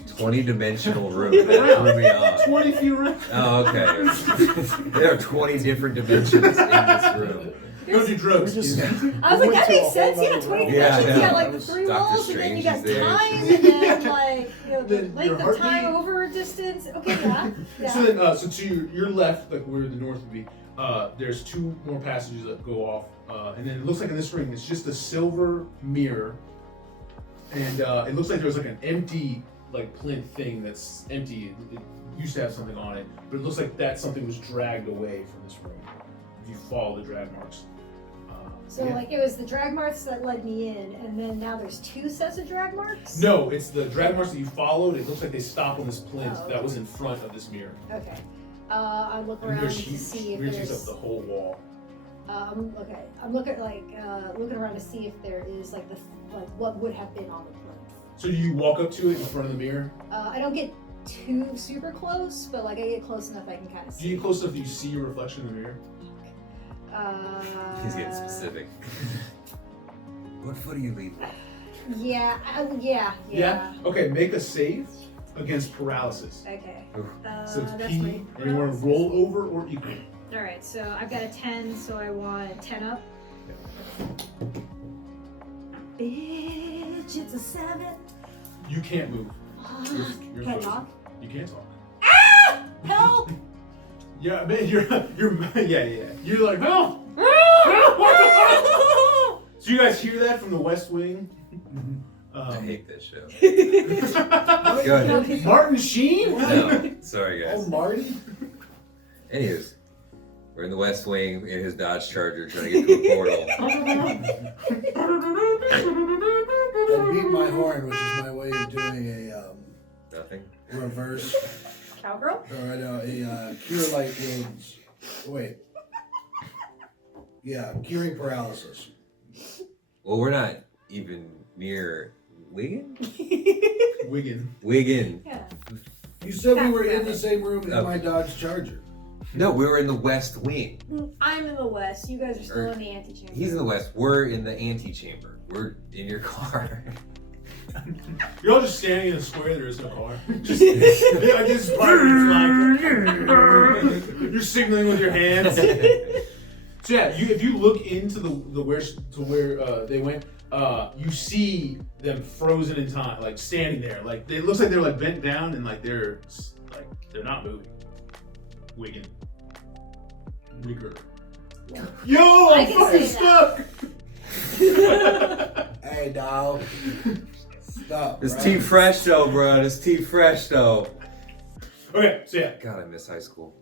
20-dimensional room. That threw me off. 20 feet around. Oh, okay. There are 20 different dimensions in this room. Don't do drugs. We just- I was We like, went that to a makes whole sense. You got nother 20 realm. Yeah, dimensions. You yeah. got like That the was 3 Doctor walls, and then you got Strange is there. time, and then like the Then your length of time heartbeat. over distance. Okay, yeah. So then, so to your left, like where the north would be, there's two more passages that go off, and then it looks like in this ring, it's just a silver mirror, and it looks like there's like an empty like plinth thing that's empty. It used to have something on it, but it looks like that something was dragged away from this room. If you follow the drag marks. So Yeah. like it was the drag marks that led me in, and then now there's 2 sets of drag marks. No, it's the drag marks that you followed. It looks like they stop on this plinth Oh, that was in front of this mirror. Okay. I look And around there's to huge. see if Mirror takes there's. up the whole wall. Okay. I'm looking around to see if there is like what would have been on the plinth. So do you walk up to it in front of the mirror? I don't get too super close, but like I get close enough I can kind of Do see. you get close enough that you see your reflection in the mirror? He's getting specific. What foot are you leaving? Yeah. Yeah? Okay, make a save against paralysis. Okay. Oof. So it's That's P, my and you want to paralysis. roll over or equal. All right. So I've got a 10, so I want 10 up. Bitch, it's a 7. You can't move. You're Can I frozen. talk? You can't talk. Help! Yeah, man, yeah. You're like, help! Help! What the fuck? So you guys hear that from the west wing? I hate this show. Go Go ahead. Martin Sheen? No, sorry Oh, guys. Marty? Anyways, we're in the West Wing in his Dodge Charger trying to get to a portal. I beat my horn, which is my way of doing a Nothing. reverse, Cowgirl? or a cure light wounds. Wait. Yeah, curing paralysis. Well, we're not even near Wiggin? Wiggin. Wiggin. Yeah. You said we were in the same room in Okay. my Dodge Charger. No, we were in the West Wing. I'm in the west. You guys are still Or- in the antechamber. He's in the West. We're in the antechamber. We're in your car. You're all just standing in a square, there is no car. Just, yeah, this part is like, you're signaling with your hands. So yeah, if you look into the where they went, you see them frozen in time, like standing there. Like it looks like they're like bent down and like they're not moving. Wiggin. Wigger. Yo, I I'm can fucking say stuck. Hey, dog. Stop. This right? tea fresh though, bro. This tea fresh though. Okay, so yeah, God, I miss high school.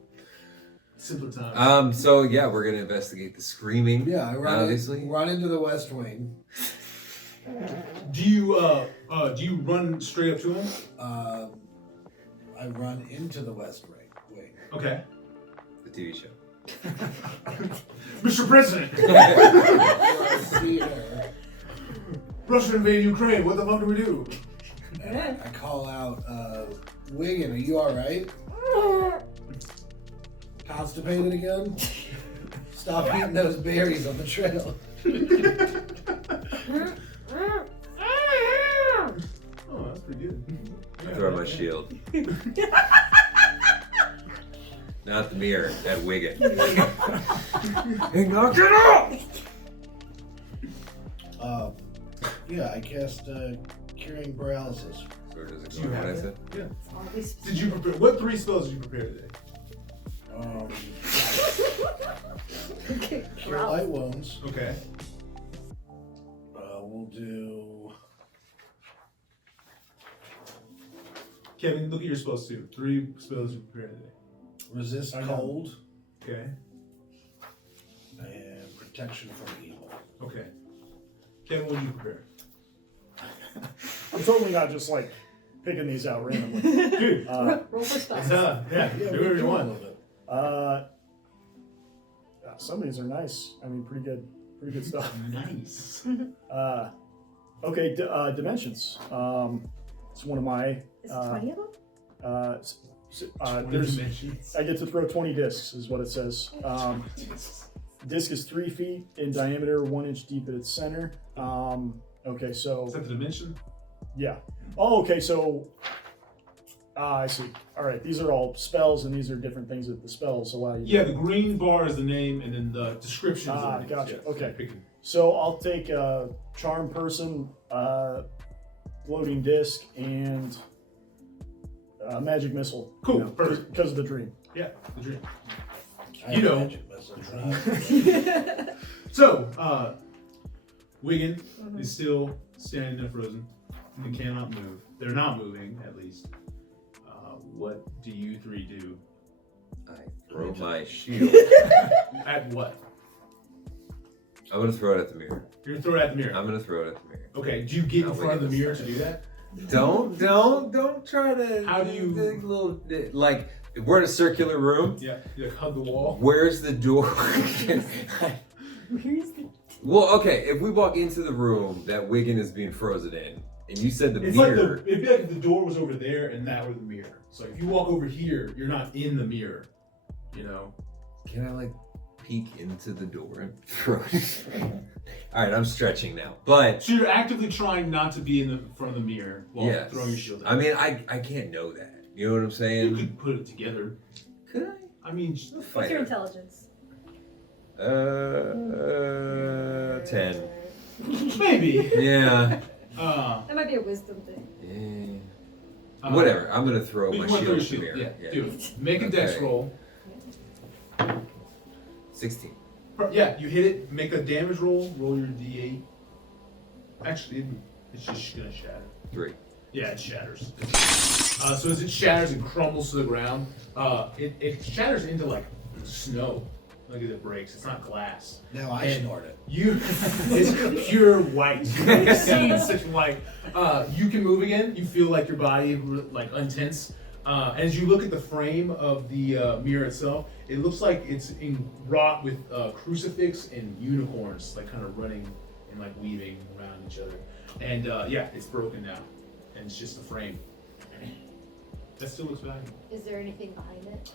simpler time. So yeah, we're gonna investigate the screaming. Yeah, I obviously. run into the West Wing. Do you run straight up to him? I run into the West Wing. Okay. The TV show. Mr. President, I see her, Russia invaded Ukraine. What the fuck do we do? and I call out, Wiggin, are you alright? Constipated again? Stop eating those berries on the trail. Oh, that's pretty good. I throw my shield. Not the mirror, that Wiggin. Hey, knock it off! Yeah, I cast curing paralysis. So does it Do go you what have I it? said? Yeah. Did you prepare? What 3 spells did you prepare today? Okay. Cure light wounds. Okay. We'll do. Kevin, look at your spells too. 3 spells you prepared today. Resist I know. cold Okay. and protection from evil. Okay. Kevin, what did you prepare? I'm totally not just like picking these out randomly. Dude. Roll for spells. Yeah, Yeah, do we whatever you do want. all of it. Yeah, some of these are nice. I mean, pretty good stuff. Nice. Okay, dimensions. It's one of my. Is it 20 of them? There's. Dimensions. I get to throw 20 discs, is what it says. Disc is 3 feet in diameter, 1 inch deep at its center. Okay, so Is that the dimension? yeah. Oh, okay, so I see. All right, these are all spells, and these are different things that the spells allow you. Yeah, the green bar is the name, and then the description is Ah, the name. gotcha. Yeah, Okay. picking. So I'll take a charm person, floating disc, and a magic missile. Cool, perfect. Because of the dream. Yeah, the dream. I You know. imagine myself. So, Wiggin is still standing there frozen. They cannot move. They're not moving, at least. What do you 3 do? I throw my shield. At what? I'm gonna throw it at the mirror. You're gonna throw it at the mirror. I'm gonna throw it at the mirror. Okay, do you get in I'll front of the wait mirror a to do that? Don't try to. How do you- the little like? We're in a circular room. Yeah, you like hug the wall. Where's the door? Where's the... Well, okay. If we walk into the room that Wiggin is being frozen in, and you said the It's mirror, like it'd be like if the door was over there and that were the mirror. So if you walk over here, you're not in the mirror. You know? can I like peek into the door and throw it? All right, I'm stretching now, but So you're actively trying not to be in the front of the mirror while yes. throwing your shield. I mean, I can't know that. You know what I'm You saying? could put it together. Could I mean, What's your Fighter. intelligence? 10. maybe. Yeah. That might be a wisdom thing. Yeah. Whatever. I'm gonna throw You my wanna shield throw at the your mirror. Yeah, do it. Make a dex Okay. roll. 16. Yeah, you hit it. Make a damage roll. Roll your d8. Actually, It's just gonna shatter. 3. Yeah, it shatters. So as it shatters and crumbles to the ground, it shatters into like snow. Look as it breaks. It's not glass. Now I And snort it. it's pure white. You've never seen such white. You can move again. You feel like your body like untense. As you look at the frame of the mirror itself, it looks like it's wrought with crucifix and unicorns, like kind of running and like weaving around each other. And yeah, it's broken now, and it's just the frame. That still looks valuable. Is there anything behind it?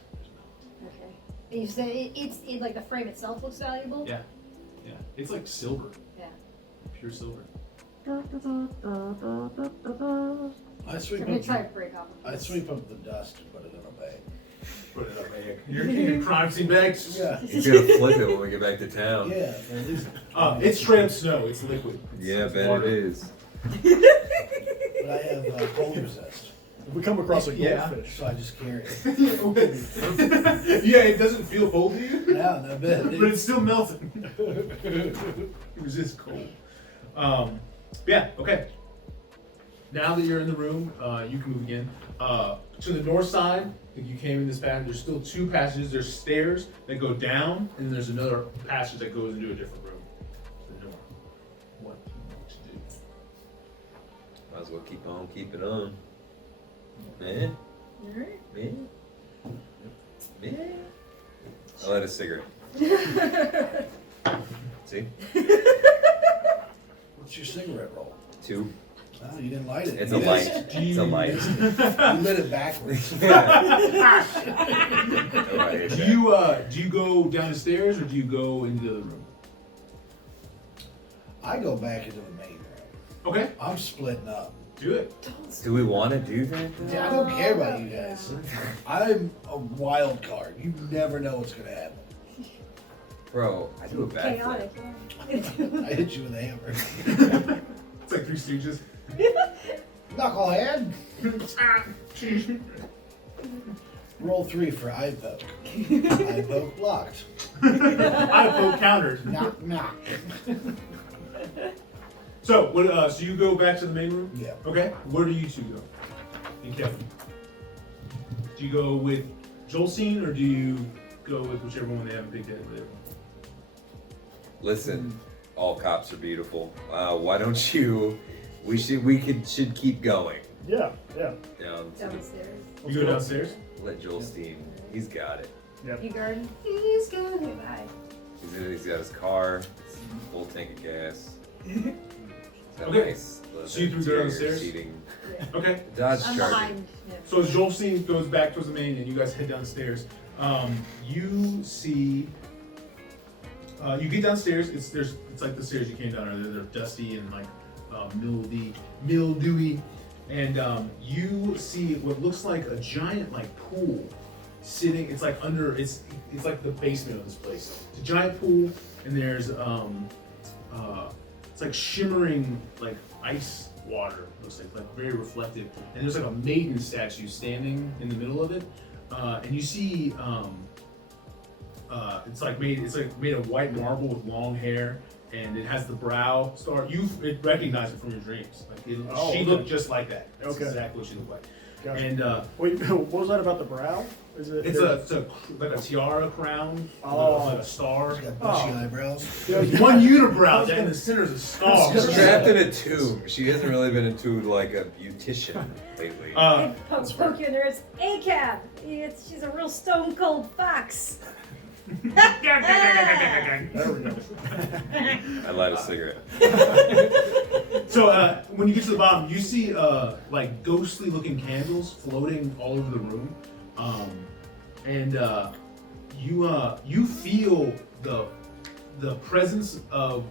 Okay. And you say it's like the frame itself looks valuable? Yeah, yeah. It's like silver, Yeah. pure silver. I sweep I'm gonna up. try to break off. I sweep up the dust and put it in a bag. Put it up, bag. Your crime scene bags. Yeah. He's gonna flip it when we get back to town. Yeah. Well, at least, It's straight up snow. It's liquid. Yeah, it's bet water. it is. but I have cold resist, If we come across a Yeah. goldfish, so I just carry it. Yeah, it doesn't feel cold to you, Yeah, no bit. but it's still melting. It resists cold. Yeah, okay. Now that you're in the room, you can move again. To the north side, if you came in this passage, there's still 2 passages. There's stairs that go down, and then there's another passage that goes into a different room. To the north. What do you want to do? Might as well keep on keeping on. Man, Alright. man, man. I light a cigarette. See? What's your cigarette roll? 2. Oh, you didn't light it. It's You a light. missed. It's a light. You lit it backwards. Do you go down the stairs or do you go into the room? I go back into the main room. Okay, I'm splitting up. do it. Do we want to do that? Though? Yeah, I don't care about you guys. I'm a wild card. You never know what's gonna happen. Bro, I do a backflip. Chaotic. I hit you with a hammer. It's like 3 Stooges. Knucklehead. Roll 3 for eye poke. Eye poke blocked. I vote countered. Knock knock. So, what? So you go back to the main room? Yeah. Okay. Where do you 2 go? And Kevin. Do you go with Joelsteen or do you go with whichever one they have a big head with? Listen, all cops are beautiful. Why don't you? We should keep going yeah. down to Downstairs. You go downstairs. let Joelsteen. He's got it. Yep. You garden. He's going by. He's got his car, it's full tank of gas. It's got Okay. nice So you 3 go interior downstairs? seating. Yeah. Okay. Dodge I'm Charger. behind him. So as Joelsteen goes back towards the main and you guys head downstairs, you see. You get downstairs. It's like the stairs you came down earlier. They're dusty and like mildewy, and you see what looks like a giant like pool sitting. It's like under. It's like the basement of this place. It's a giant pool, and there's it's like shimmering like ice water. Looks like very reflective, and there's like a maiden statue standing in the middle of it, and you see. It's like made of white marble with long hair, and it has the brow star. You recognize it from your dreams. Like Oh, she okay. looked just like that. That's Okay. exactly what she looked like. Gotcha. And Wait, what was that about the brow? Is it? it's like a tiara crown, Oh. like a star. She's got bushy Oh. eyebrows. One unibrow, and in the center is a star. Just Trapped in a tomb. She hasn't really been into like a beautician lately. Hey, poke you in there. It's ACAB. She's a real stone cold fox. There we go. I light a cigarette. So when you get to the bottom, you see like ghostly looking candles floating all over the room, and you feel the presence of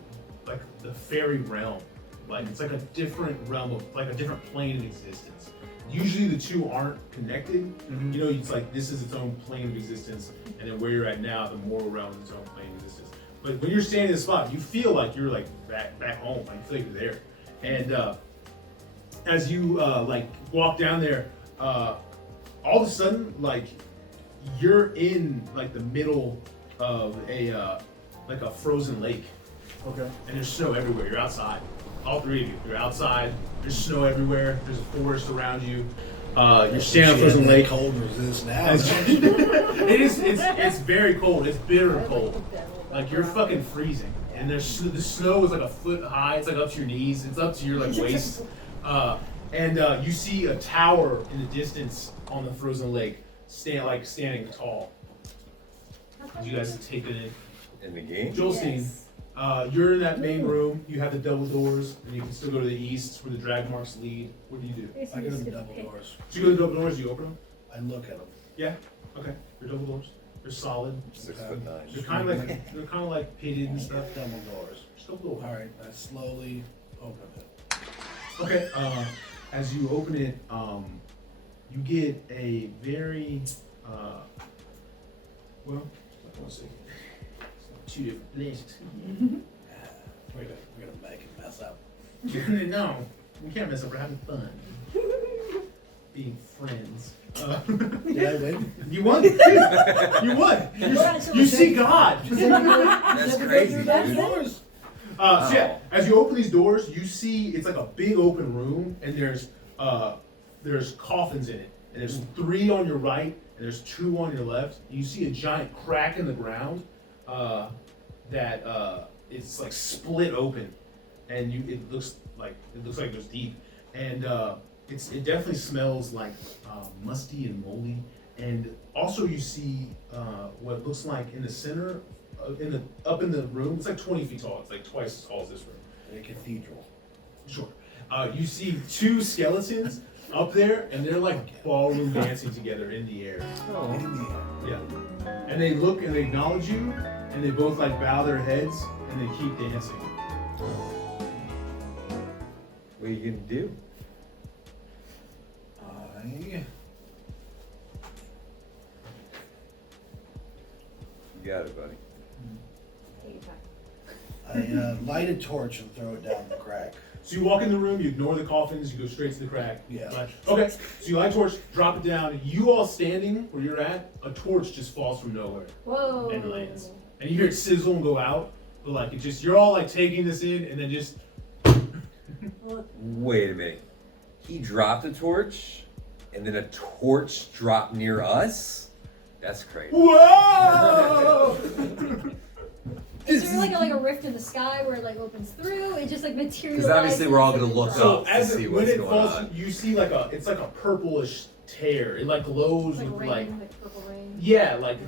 like the fairy realm. Like it's like a different realm of like a different plane of existence. Usually the 2 aren't connected. Mhm. You know, it's like this is its own plane of existence, and then where you're at now, the moral realm is its own plane of existence. But when you're standing in the spot, you feel like you're like back home. Like you feel like you're there. And as you like walk down there, all of a sudden, like you're in like the middle of a like a frozen lake, Okay. and there's snow everywhere. You're outside, all three of you. You're outside. There's snow everywhere. There's a forest around you. You're standing on frozen lake. Cold as this now. It's very cold. It's bitter cold. Like you're fucking freezing. And the snow is like a foot high. It's like up to your knees. It's up to your like waist. And you see a tower in the distance on the frozen lake, standing tall. As you guys take it In the game? Joelsteen, Yes. you're in that main room. You have the double doors, and you can still go to the east where the drag marks lead. What do you do? I go to the double doors. So you go to the double doors. You open them. I look at them. Yeah. Okay. They're double doors. They're solid. 6'9". They're kind of like pitted and stuff. Double doors. Just double doors. All right. I slowly open it. Okay. As you open it, you get a very well. Let's see. Two different places. We're gonna make it mess up. No, we can't mess up. We're having fun. Being friends. Did I win? You won. You won. You see God. That's crazy, Double dude. doors. So yeah, as you open these doors, you see it's like a big open room, and there's coffins in it, and there's 3 on your right, and there's 2 on your left. You see a giant crack in the ground that it's like split open, and it looks like there's deep, and it definitely smells like musty and moldy, and also you see what looks like in the center. Up in the room, it's like 20 feet tall. It's like twice as tall as this room. A cathedral. Sure. You see 2 skeletons up there, and they're like ballroom dancing together in the air. In the air. Yeah. And they look and they acknowledge you, and they both like bow their heads, and they keep dancing. What are you gonna do? You got it, buddy. I light a torch and throw it down the crack. So you walk in the room, you ignore the coffins, you go straight to the crack. Yeah. Right. Okay, so you light a torch, drop it down. You all standing where you're at, a torch just falls from nowhere Whoa. and lands. And you hear it sizzle and go out, but like it just, you're all like taking this in, and then just. Wait a minute. He dropped a torch, and then a torch dropped near us? That's crazy. Whoa! Is there like a rift in the sky where it like opens through? It just like materializes. Because obviously we're all gonna look So up to as see when what's it going falls, on. you see it's like a purplish tear. It like glows Like with rain, like like purple rain. yeah, like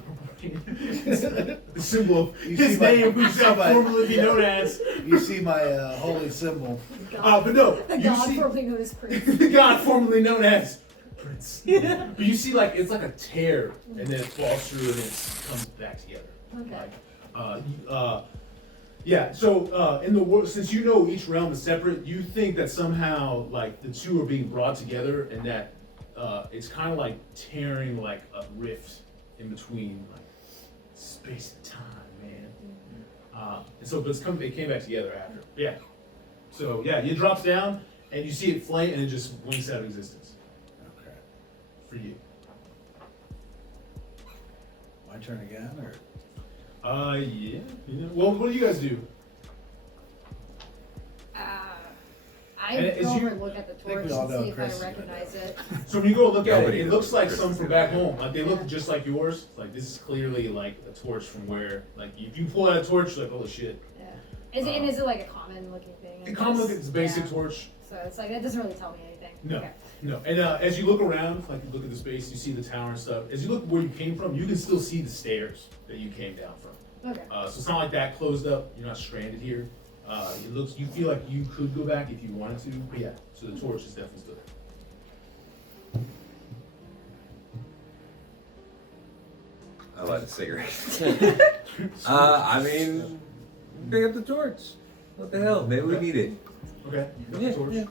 the symbol of You his see my- name, who shall formerly be known as. You see my holy symbol. But no, The you god see formerly known as Prince. the god formerly known as Prince. But you see like it's like a tear, and then it falls through, and then it comes back together. Okay. Yeah, so in the world, since you know each realm is separate, you think that somehow like the 2 are being brought together, and that it's kind of like tearing like a rift in between like space and time, man. And so, but it came back together after. Yeah. So yeah, it drops down, and you see it flame, and it just winks out of existence Okay. for you. My turn again, or? Yeah. Well, what do you guys do? I And as go you- over and look at the think torch we all and know see if Chris I is gonna recognize it. So when you go look at Nobody it, it knows looks like Chris some is from gonna back do it. home. Like they look Yeah. just like yours. Like this is clearly like a torch from where, like if you pull out a torch, like holy shit. Yeah. Is it like a common looking thing? The common look It's- is a basic yeah. torch. So it's like that doesn't really tell me anything. No. Okay. No. And as you look around, like you look at the space, you see the tower and stuff. As you look where you came from, you can still see the stairs that you came down from. Okay. So it's not like that closed up. You're not stranded here. You feel like you could go back if you wanted to. But yeah. So the torch is definitely still there. I light a cigarette. I mean, pick up the torch. What the hell? Maybe we need it. Okay. You got Yeah, the torch. yeah.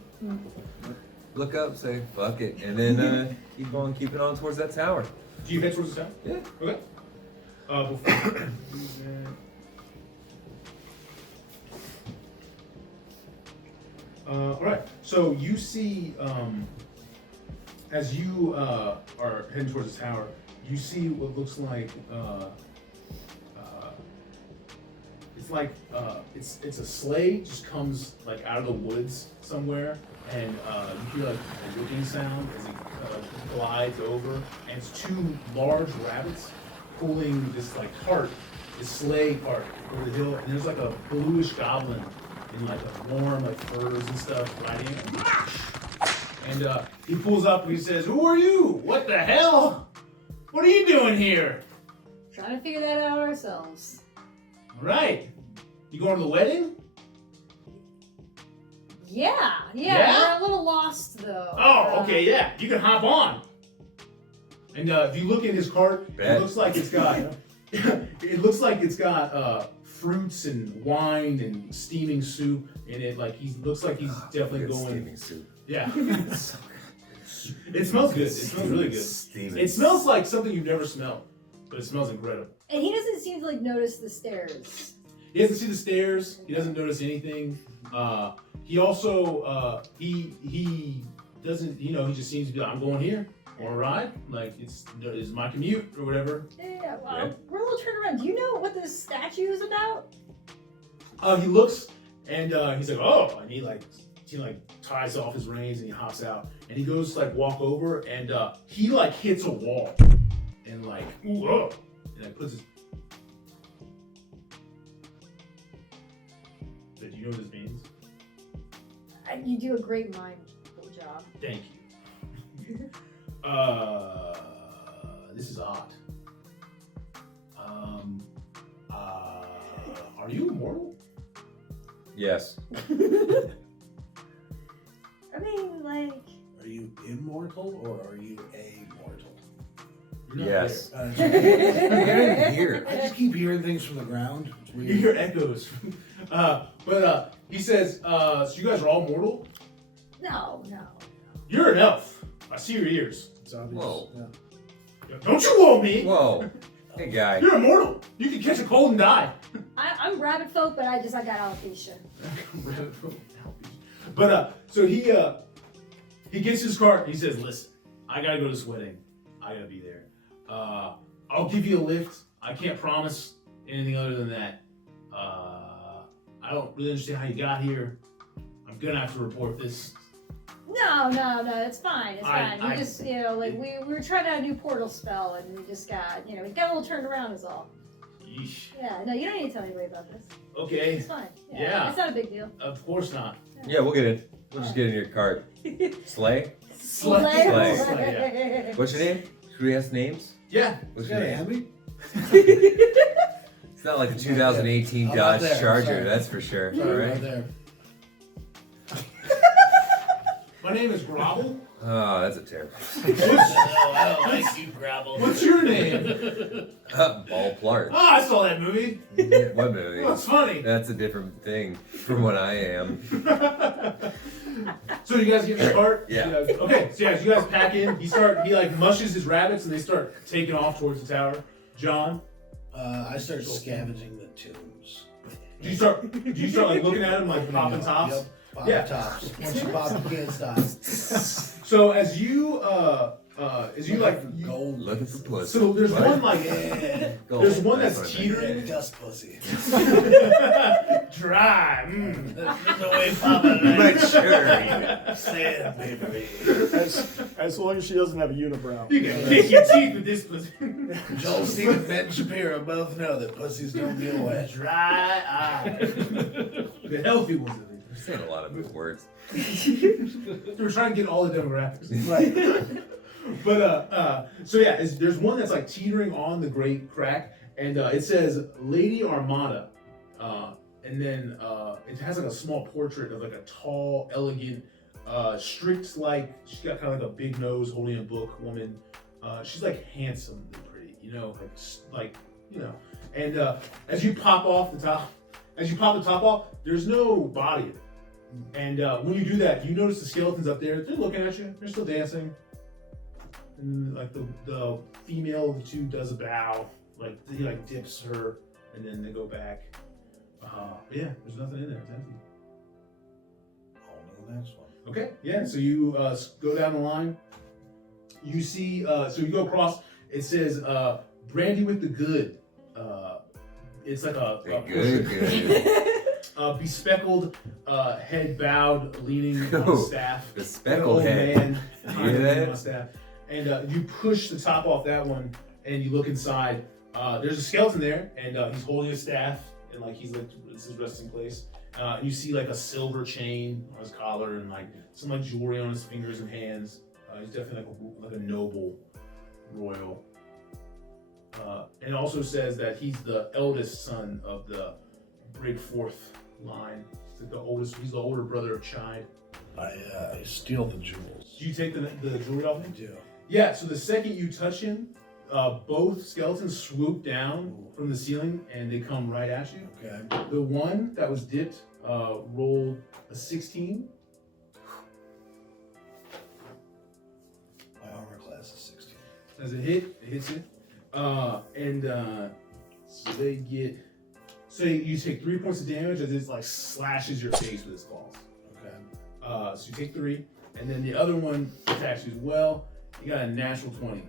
Look up, say, fuck it. And then keep it on towards that tower. Do you head towards the tower? Yeah. Okay. Before all right. So you see, as you are heading towards the tower, you see what looks like it's like it's a sleigh just comes like out of the woods somewhere, and you hear like a whipping sound as it glides over, and it's two large rabbits pulling this like cart, this sleigh cart over the hill, and there's like a bluish goblin in like a warm like furs and stuff riding it. And he pulls up and he says, "Who are you? What the hell? What are you doing here?" Trying to figure that out ourselves. All right. You going to the wedding? Yeah. Yeah? We're a little lost though. Oh, okay, yeah. You can hop on. And if you look in his cart, it looks like it's got fruits and wine and steaming soup in it. Like he looks like he's definitely going. Steaming soup. Yeah. So good. It smells good. It smells really good. Steaming. It smells like something you've never smelled, but it smells incredible. And he doesn't seem to like notice the stairs. He doesn't see the stairs. He doesn't notice anything. He also he doesn't. He just seems to be like, I'm going here on a ride. Like it's my commute or whatever. Yeah. We're a little turned around. Do you know what this statue is about? He looks and he's like, oh, and he ties off his reins and he hops out and he goes to like walk over and he like hits a wall and like ooh, oh, and like puts his. Do you know what this means? You do a great mime job. Thank you. This is odd. Are you immortal? Yes. I mean, like. Are you immortal or are you amortal? You're not Yes. there. Get in here. I just keep hearing things from the ground. It's You weird. hear echoes. But he says, so you guys are all mortal? No. You're an elf. I see your ears. It's obvious. Whoa. Yeah. Don't you owe me. Whoa. Hey, guy. You're immortal. You can catch a cold and die. I'm rabbit folk, but I got alopecia. But so he gets his cart and he says, listen, I gotta go to this wedding. I gotta be there. I'll give you a lift. I can't promise anything other than that. I don't really understand how you got here. I'm gonna have to report this. No, it's fine. It's fine. We just, we were trying out a new portal spell and we just got, we got a little turned around is all. Yeesh. Yeah, no, you don't need to tell anybody about this. Okay. It's fine. Yeah. It's not a big deal. Of course not. Yeah, we'll get in. We'll just get in your cart. Slay? Slay. What's your name? Should we ask names? Yeah. What's You your got name? Abby? It's not like a 2018 I'm Dodge not there, Charger, sorry. that's for sure. Sorry, All right right. there. My name is Grovel. Oh, that's a terrible. I don't like you, Gravel. What's your name? Baul Plart. Oh, I saw that movie. What movie? Oh, it's funny. That's a different thing from what I am. So you guys get in the cart? Yeah. Okay, so you guys pack in. He like mushes his rabbits and they start taking off towards the tower. John, I start scavenging the tombs. do you start like looking at him like popping tops? Yep, pop Yeah. tops. Once you pop, you can't stop. So as you like Gold. Looking for pussy. so there's What? one like Yeah. Gold. there's one That's that's what I meant. teetering. Dust pussy. Dry. Mm. The way Papa Mature. Sand, baby. As long as she doesn't have a unibrow. You can kick your teeth with this pussy. Joelsteen and Ben Shapiro both know that pussies don't deal wet. Dry eye. The healthy ones at least. You're saying a lot of big words. They were trying to get all the demographics. Right. But so yeah, there's one that's like teetering on the great crack, and it says Lady Armada, and then it has like a small portrait of like a tall, elegant, strict like she's got kind of like a big nose, holding a book woman. She's like handsome and pretty, And as you pop the top off, there's no body. And when you do that, you notice the skeletons up there. They're looking at you. They're still dancing. And like the female of the two does a bow. Like he like dips her, and then they go back. But yeah, there's nothing in there. It's empty. On to the next one. Okay. Yeah. So you go down the line. You see. So you go across. It says Brandy with the good. It's like a Good. bespeckled head bowed, leaning on a staff. The An speckled old head. man You behind hear him that? on a staff. And you push the top off that one, and you look inside. There's a skeleton there, and he's holding a staff, and like he's like it's his resting place. And you see like a silver chain on his collar, and like some like jewelry on his fingers and hands. He's definitely like a noble royal. And it also says that he's the eldest son of the Break Forth line. He's like the oldest. He's the older brother of Chide. I steal the jewels. Do you take the jewelry off him? I do. Yeah. So the second you touch him, both skeletons swoop down from the ceiling and they come right at you. Okay. The one that was dipped rolled a 16. My armor class is 16. As a hit, it hits it. So they get. So you take 3 points of damage as it like slashes your face with its claws. Okay. So you take 3, and then the other one attacks you as well. You got a natural 20.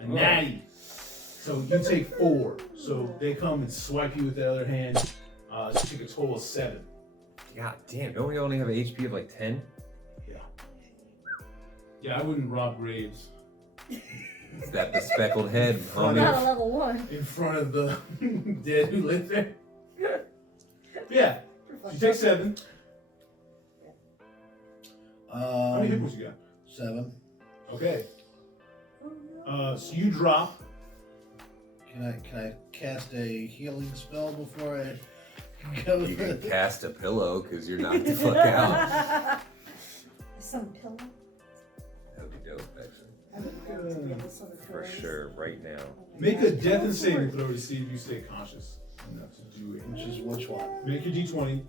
A natty. So you take 4. So they come and swipe you with the other hand. So you take a total of 7. God damn, don't we only have an HP of like 10? Yeah. Yeah, I wouldn't rob graves Is that the speckled head, Not homie? a level 1. in front of the dead who live there. Yeah. So you take 7. How many hit points you got? 7. Okay. So you drop. Can I cast a healing spell before I go? You can cast a pillow because you're knocked the fuck out. Some pillow. That would be dope, actually. I would love to be able to summon For pillows. sure, right now. Make a death and saving throw to see if you stay conscious enough to do it. Which one? Make your d20,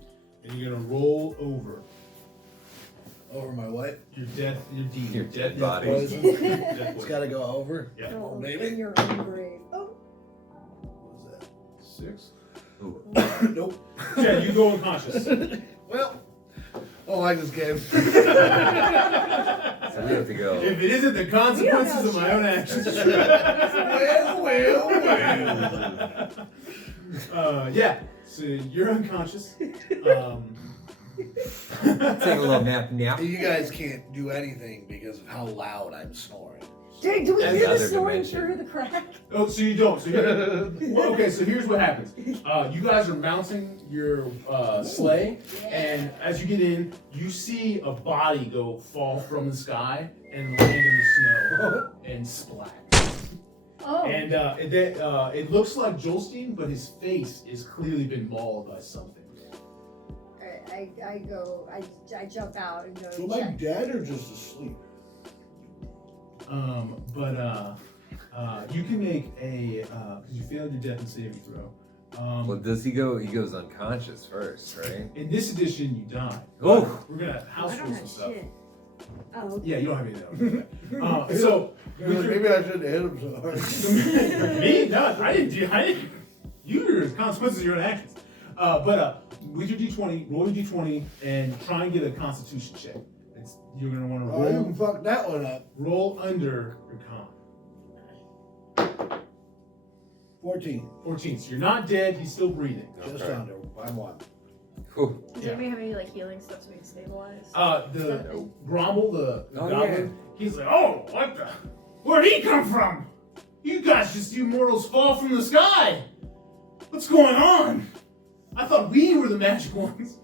and you're gonna roll over Over my what? your death, Your dead death body. Poison? Death It's poison. got to go over. Yeah. No, maybe. in your own grave. Oh. What was 6. Ooh. that? Nope. Yeah, you go unconscious. Well, I don't like this game. So we have to go. If it isn't the consequences of my own actions. well. Yeah. So you're unconscious. Take a little nap. You guys can't do anything because of how loud I'm snoring. Dang, do we That's hear the other snoring dimension. through the crack? Oh, so you don't. So well, okay. So here's what happens. You guys are mounting your sleigh, and as you get in, you see a body fall from the sky and land in the snow and splat. Oh. And it looks like Joelsteen, but his face is clearly been mauled by something. I jump out and go So am I check. dead or just asleep? You can make a because you failed your death and saving throw. Well, does he go? He goes unconscious first, right? In this edition, you die. Oh. We're gonna house I don't rule have some stuff. shit. Oh, okay. Yeah, you don't have anything else. So Maybe I shouldn't hit him so hard. me? No, I didn't. Your consequences of your own actions. But with your d20, roll your d20 and try and get a Constitution check. You're gonna want to Oh, you roll. fucked that one up. Roll under your con. 14. 14. So you're not dead. He's still breathing. Just Okay. under. I'm 1. Whew. Does anybody have any like healing stuff so we can stabilize? The Grommel, the Oh, goblin, he's like, oh, what the? Where'd he come from? You guys just do mortals fall from the sky. What's going on? I thought we were the magic ones.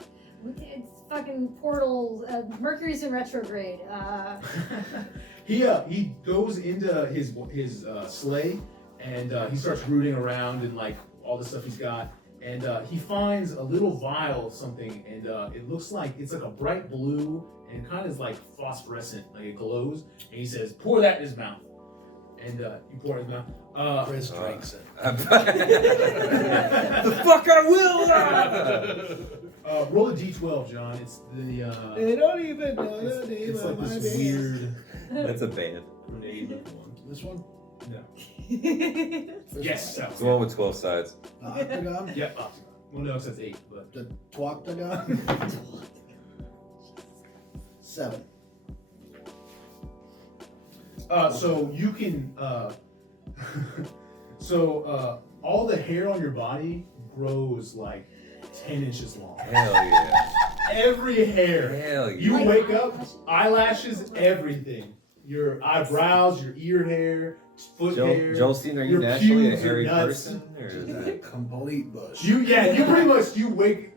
It's fucking portals. Mercury's in retrograde. He goes into his sleigh and he starts rooting around and like all the stuff he's got, and he finds a little vial of something, and it looks like it's like a bright blue and kind of like phosphorescent, like it glows. And he says, "Pour that in his mouth," and you pour it in his mouth. Chris drinks it. The fuck I will! Roll a d12, John. It's the They don't even know the name it's like of my this band. weird That's a band. grenade looking one. This one? No. This Yes. It's the one with 12 sides. one? The octagon? Yeah, octagon. Well, no, it says 8, but The twoctagon? 7. so you can all the hair on your body grows like 10 inches long. Hell yeah. Every hair. Hell yeah. You Like wake up, eyelashes? eyelashes, everything. Your eyebrows, your ear hair, foot hair. Joelsteen, are you your naturally a pubes, your hairy nuts. person? Or is that... Complete bush. You pretty much you wake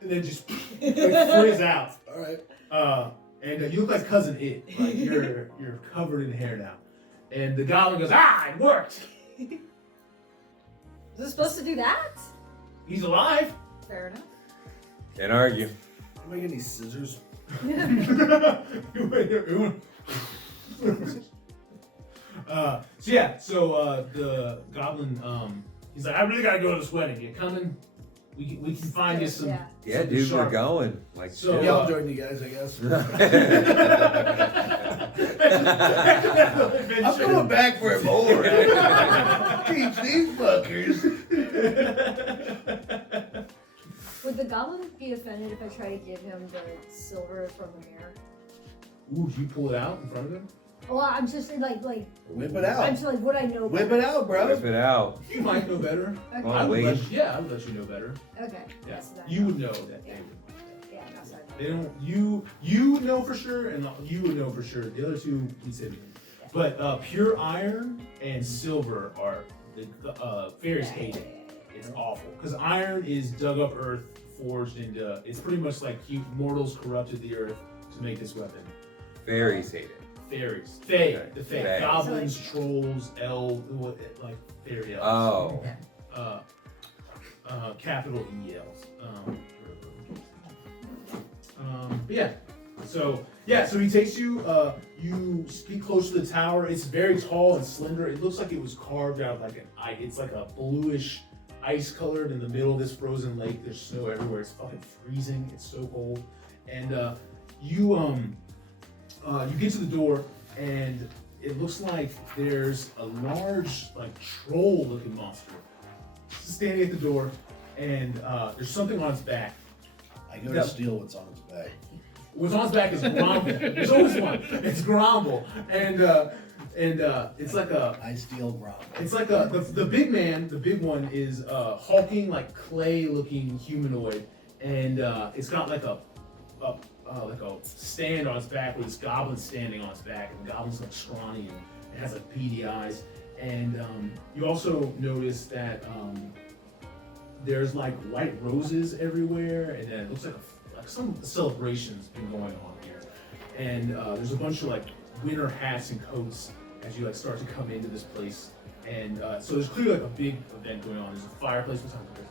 and then just like, frizz out. All right. And you look like Cousin It. Like you're covered in hair now. And the goblin goes, it worked. Is it supposed to do that? He's alive. Fair enough. Can't argue. Anybody get any scissors? So the goblin, he's like, I really gotta go to this wedding. You coming? We can find you some. Yeah. Yeah, something dude, sharp. we're going. Like, So, shit. Yeah, I'll join you guys, I guess. I'm going back for a bowl round. Teach these fuckers. Would the goblin be offended if I try to give him the silver from the mirror? Ooh, you pull it out in front of him? Well, I'm just like Whip it I'm out. just like what I know. Whip it out, bro. Whip it out. You might know better. Okay. I would Wiggin. I would let you know better. Okay. Yeah. So that- You would know that they Yeah. would. Yeah. No, sorry. They don't. You would know for sure, and you would know for sure. The other two, he said. But pure iron and silver are the fairies hate it. It's awful because iron is dug up earth, forged into. It's pretty much like mortals corrupted the earth to make this weapon. Fairies hate it. Fairies, fae, Okay. the fae, Fae. goblins, trolls, elves, like fairy elves. Oh. Capital E elves. But yeah. So he takes you. You speak close to the tower. It's very tall and slender. It looks like it was carved out of like it's like a bluish ice colored in the middle of this frozen lake. There's snow everywhere. It's fucking freezing. It's so cold. And you get to the door, and it looks like there's a large, like troll-looking monster standing at the door, and there's something on its back. I go to steal what's on his back. What's on its back is Grumble. There's always one. It's Grumble, and it's like a. I steal Grumble. It's like the big man. The big one is hulking, like clay-looking humanoid, and it's got like a stand on its back with this goblin standing on its back, and the goblin's like scrawny and it has like beady eyes. And you also notice that there's like white roses everywhere, and then it looks like some celebration's been going on here. And there's a bunch of like winter hats and coats as you like start to come into this place. And so there's clearly like a big event going on. There's a fireplace. What time is it?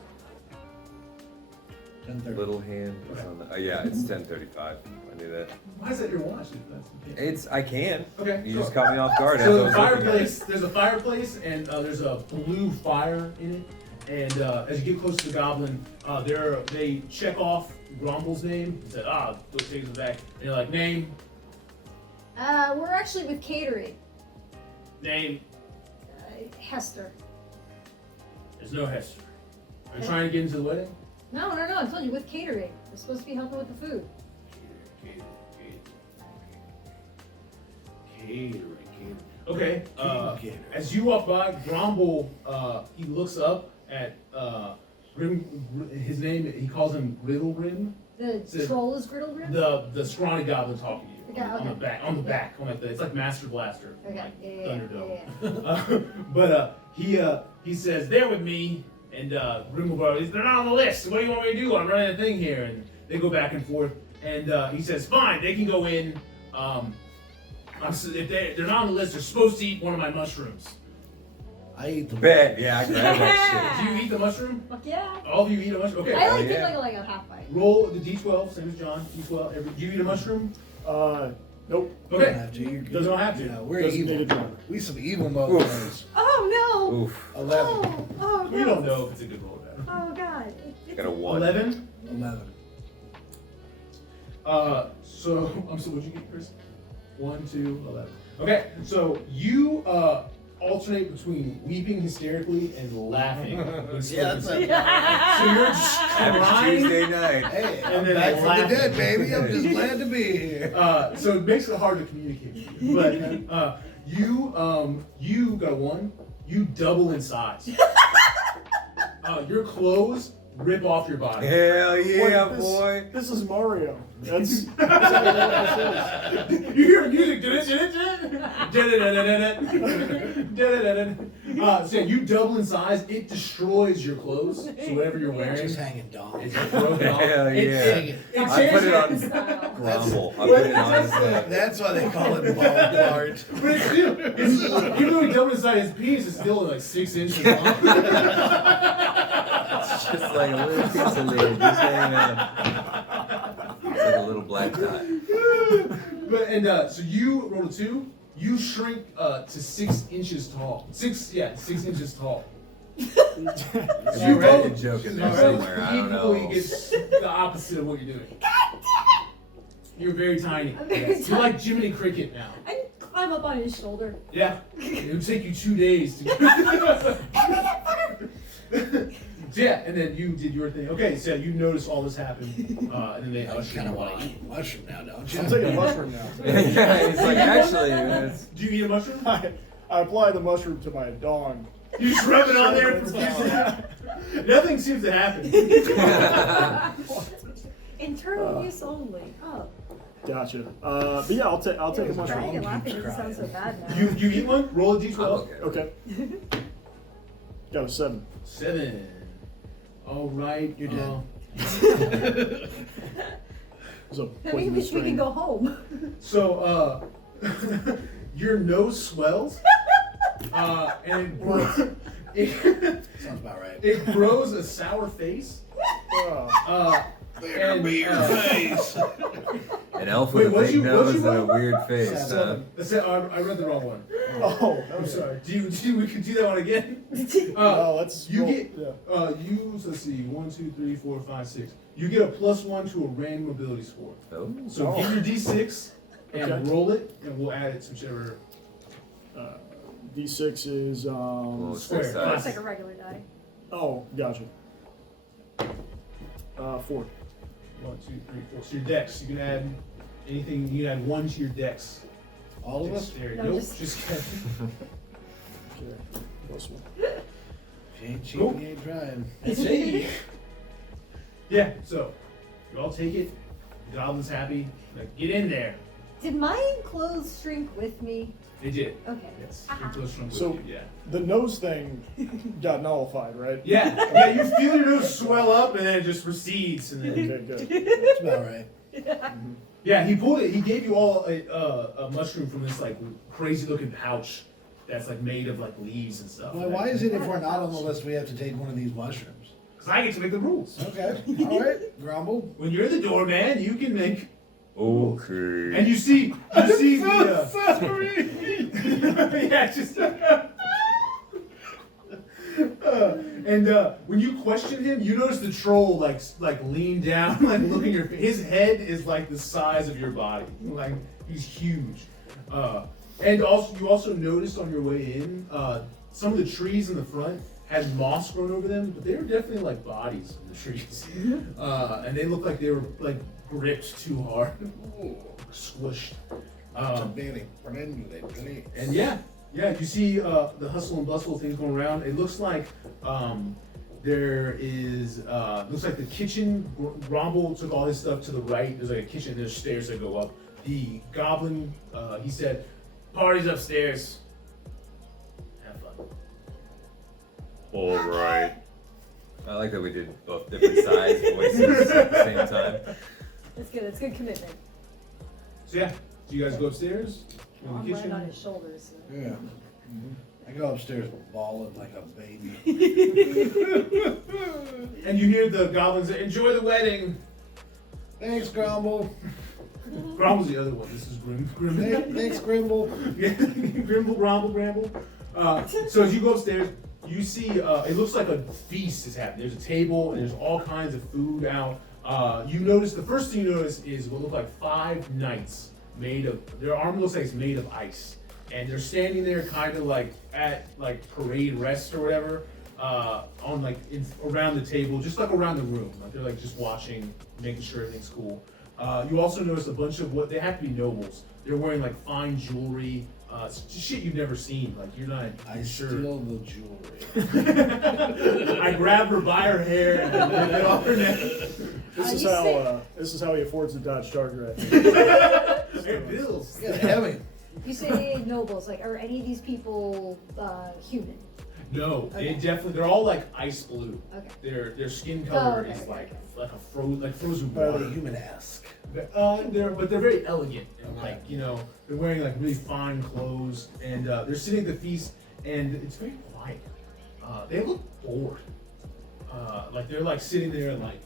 10:30. Little hand is on the. Yeah, it's 10:35. I knew that. Why is that your watch? I can. Okay. You sure. just caught me off guard. as I So the was looking at it. fireplace, there's a fireplace, and there's a blue fire in it. And as you get close to the goblin, they check off Grumble's name. He said, go take it back. And you're like, name, We're actually with catering. name. Hester. There's no Hester. Are you trying to get into the wedding? No. I told you with catering. We're supposed to be helping with the food. Catering. Okay. Catering. As you walk by, Grumble, he looks up at his name. He calls him Griddle Rim. The So- troll is Griddle Rim? The scrawny goblin talking to you. Okay, On the okay. back. On the back. It's like Master Blaster. Okay, Like yeah. Thunderdome. He says, they're with me, and Grimble goes, they're not on the list. What do you want me to do? I'm running a thing here. And they go back and forth. And he says, fine, they can go if they're not on the list, they're supposed to eat one of my mushrooms. I eat the Bet. Yeah, I grabbed that Do you eat the mushroom? Fuck yeah. All of you eat a mushroom? Okay. I like yeah. it like a half bite. Roll the D12, same as John. D12. Do you eat a mushroom? Nope. Don't Okay. have to. You're good. Doesn't have to. Yeah, we're Doesn't need evil. a drummer. We some evil motherfuckers. Oh no! shit. Oof. 11. Oh We don't know if it's a good roll or bad. Oh god. Got a 1. 11? 11. So what'd you get, Chris? 1, 2, 11. Okay, so you alternate between weeping hysterically and laughing. Yeah, that's So a, you're just Happy crying. Tuesday night. hey, And I'm then back from the laughing. dead, baby. I'm just glad to be here. So it makes it hard to communicate with you. But you got a 1. You double in size. Your clothes rip off your body. Hell yeah, Wait, boy. This is Mario. That's exactly what this is. You hear music. So you double in size. It destroys your clothes. So whatever you're wearing, Just hanging dong. it's broken off. Hell yeah. It I put it on Style. Grumble. I put it on his head. That's why they call it Plart. But it's still, even though he doubled in size, his penis is still like 6 inches long. It's just like a little piece of lid. Just hanging out. It's like a little black dot. So you roll a 2. You shrink to 6 inches tall. 6 inches tall. There's You a roll joke in there you somewhere. I don't equally know. gets the opposite of what you're doing. You're very tiny. I'm very Yes. You're tiny. like Jiminy Cricket now. I climb up on his shoulder. Yeah. It would take you 2 days to Yeah, and then you did your thing. Okay, so you notice all this happen, and then they I usher kind you of want out. to eat mushroom now, don't you? I'm taking a mushroom now. Yeah, he's like, actually, it's, Do you eat a mushroom? I apply the mushroom to my dong. You just rub it on there profusely. Nothing seems to happen. Internal use only. Oh. Gotcha. But yeah, I'll take a Crying mushroom. and laughing doesn't sound so bad now. You eat one? Roll a d12. I'm okay. Okay. Got a 7. 7. All right. You're dead. It was a Maybe poisonous we can strain. go home. So, your nose swells, and it grows. Sounds about right. It grows a sour face. There And, be your face. An elf Wait, with a what'd big you- what'd nose you and a roll? weird face. Huh? 7. I read the wrong one. Oh, I'm sorry. We could do that one again? Let's You roll. get, let's see, 1, 2, 3, 4, 5, 6. You get a +1 to a random ability score. Oh. So Oh. give your d6 and Okay. roll it, and we'll add it to whichever. D6 is Well, Square. six Looks sides. like a regular die. Oh, gotcha. 4. 1, 2, 3, 4. So your dex, you can add anything. You can add 1 to your dex. All of us? Dexterity. No, Nope, just- just Okay. +1. If you ain't cheap, Nope. you ain't trying. Hey. Yeah. So you all take it. The goblin's happy. Like, get in there. Did my clothes shrink with me? They did. Okay. Yes. Your close friend with So- you, yeah. The nose thing got nullified, right? Yeah. You feel your nose swell up, and then it just recedes, and then. Okay, good. That's about right. Yeah, he pulled it. He gave you all a mushroom from this like crazy looking pouch that's like made of like leaves and stuff. Why is it if we're not on the list, we have to take one of these mushrooms? Because I get to make the rules. Okay. All right. Grumble. When you're the doorman, you can make. Okay. And you see the. sorry. Yeah, just. When you question him, you notice the troll like lean down, like looking at your face. His head is like the size of your body, like he's huge. And also, you also noticed on your way in, some of the trees in the front had moss growing over them, but they were definitely like bodies in the trees, and they looked like they were like gripped too hard, squished. And yeah, you see the hustle and bustle of things going around. It looks like there is, looks like the kitchen, Gromble took all his stuff to the right. There's like a kitchen, there's stairs that go up. The goblin, he said, party's upstairs. Have fun. All right. I like that we did both different size voices at the same time. That's good. That's good commitment. So yeah, do you guys go upstairs? Go in I'm the right kitchen? on his shoulders. So. Yeah. I go upstairs bawling like a baby. And you hear the goblins say, enjoy the wedding. Thanks, Grumble. Grumble's the other one. This is Grim. Thanks, Grimble. Yeah, Grimble, Grumble, Bramble. So as you go upstairs, you see it looks like a feast is happening. There's a table and there's all kinds of food out. You notice the first thing you notice is what look like 5 knights made of. Their armor looks like it's made of ice, and they're standing there kind of like at like parade rest or whatever, on like around the table, just like around the room. Like they're like just watching, making sure everything's cool. You also notice a bunch of what they have to be nobles. They're wearing like fine jewelry. It's just shit you've never seen. Like you're not I sure. steal the jewelry. I grab her by her hair and then it off her neck. This is how he affords the Dodge Charger. I think. Hey, bills. Yeah, heavy. You say nobles, like, are any of these people human? No, Okay. they're all like ice blue. Okay. Their skin color okay, is okay, like okay. frozen Are water. they human-esque? They're very elegant and Okay. like they're wearing like really fine clothes and they're sitting at the feast and it's very quiet. They look bored. Like they're like sitting there and like.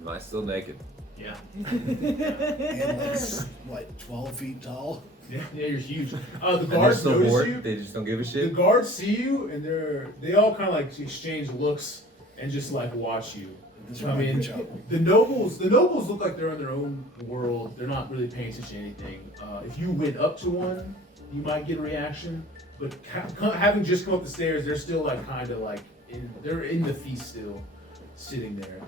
Am I still naked? Yeah. And like 12 feet tall? Yeah, you're huge. The And they're guards still notice bored? you. They just don't give a The shit? guards see you and they all kind of like exchange looks and just like watch you. This I might be mean, trouble. the nobles look like they're in their own world. They're not really paying attention to anything. If you went up to one, you might get a reaction. But having just come up the stairs, they're still like kind of like they're in the feast still, sitting there.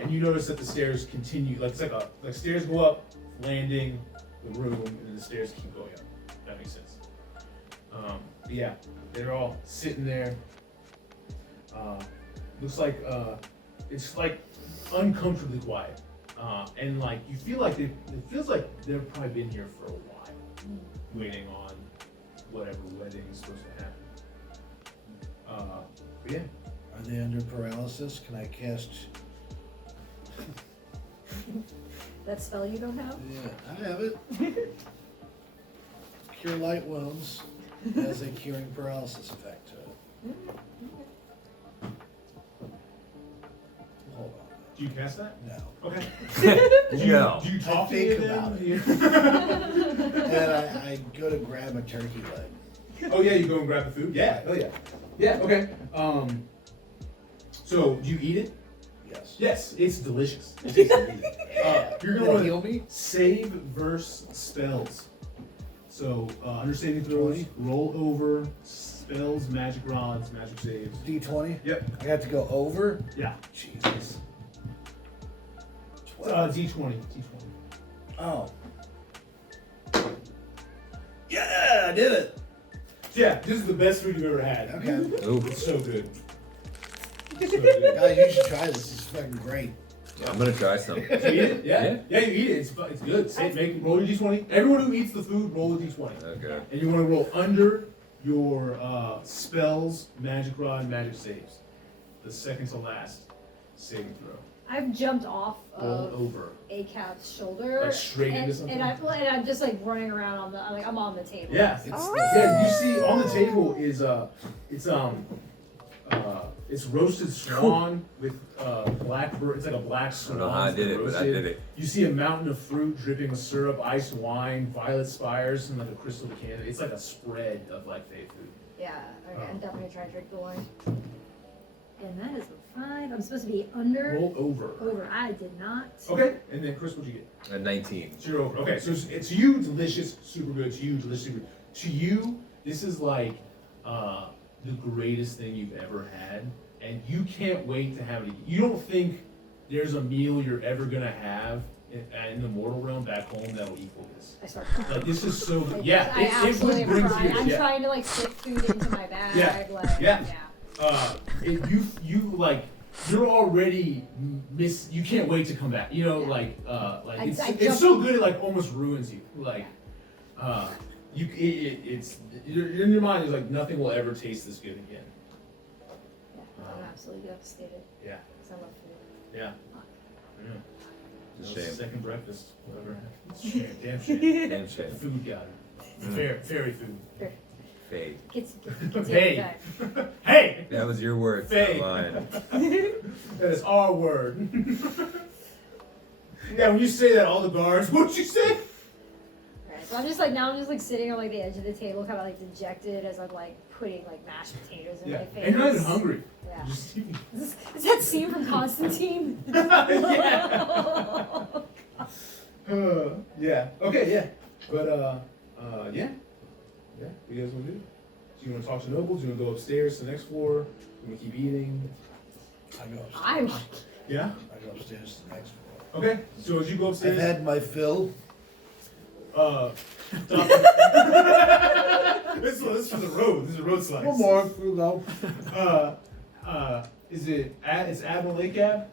And you notice that the stairs continue. Like it's like stairs go up, landing, the room, and then the stairs keep going up. That makes sense. But yeah, they're all sitting there. Looks like it's like uncomfortably quiet, and like you feel like it feels like they've probably been here for a while, waiting on whatever wedding is supposed to happen. But yeah, Are they under paralysis? Can I cast... That spell you don't have? Yeah, I have it. Cure light wounds has a curing paralysis effect to it. Hold on. do you cast that? No. Okay. No. Do you talk I to any think of them? about And I go to grab a turkey leg. Oh yeah, you go and grab the food. Yeah. Oh yeah. Yeah. Okay. So do you eat it? Yes. Yes, it's delicious. It tastes amazing. You're gonna Will it want heal to me? save verse spells. So understanding throws, 20. roll over spells, magic rods, magic saves. D20? Yep. I have to go over? Yeah. Jesus. D20. Oh. Yeah, I did it. Yeah, this is the best food you've ever had. Okay. Ooh. It's so good. So good. Guys, you should try this. It's fucking great. I'm gonna try some. Do you eat it? Yeah. Yeah. Yeah, you eat it. It's good. Roll your D20. Everyone who eats the food, roll a D20. Okay. And you want to roll under your spells, magic rod, magic saves. The second to last saving throw. I've jumped off Roll of over. ACAB's shoulder. Like straight into something? and I'm just like running around on I'm on the table. Yeah. Yeah, you see on the table is it's roasted swan with blackbird. It's like a black I swan. don't know how I did it, but I roasted. did it. You see a mountain of fruit dripping with syrup, iced wine, violet spires, and like a crystal decanter. It's like a spread of like fey food. Yeah. Okay, Oh. I'm definitely gonna try and drink the wine. And that is a 5. I'm supposed to be under. Roll over. Over. I did not. Okay. And then Chris, what'd you get? At 19. So you're over. Okay, so it's you, delicious, super good. To you, delicious, super good. To you, this is like the greatest thing you've ever had, and you can't wait to have it. You don't think there's a meal you're ever gonna have in the mortal realm back home that'll equal this. I start. Like this is so good. Like, Yeah, I absolutely am brings trying. tears, I'm yeah. trying to like stick food into my bag. Yeah, Like, yeah. You like you're already you can't wait to come back. You know, Yeah. it's I it's jumped- so good it like almost ruins you. Like it's in your mind. There's like nothing will ever taste this good again. Yeah, I'm absolutely devastated. Yeah, Because I love food. yeah. Yeah. It's a That was shame. Second breakfast, whatever. It's a shame. Damn shame. Damn The shame. food got it. Fairy food. Fade. Gets Hey. every time. Hey, That was your word, Fade. not mine. that is our word. Yeah, when you say that, all the guards. What'd you say? Alright, so I'm just like sitting on like the edge of the table, kind of like dejected as I'm like putting like mashed potatoes in Yeah, my face. and you're not even hungry. Yeah. Just- Is that scene from Constantine? Yeah. Okay. Yeah. But yeah. Yeah. What you guys want to do? So you want to talk to nobles? You want to go upstairs to the next floor? You want to keep eating? I go upstairs. I'm Yeah. I go upstairs to the next floor. Okay, so as you go I've upstairs, had my fill. this is for the road. This is a road slice. One more, we'll go. Is it? It's Admiral ACAB?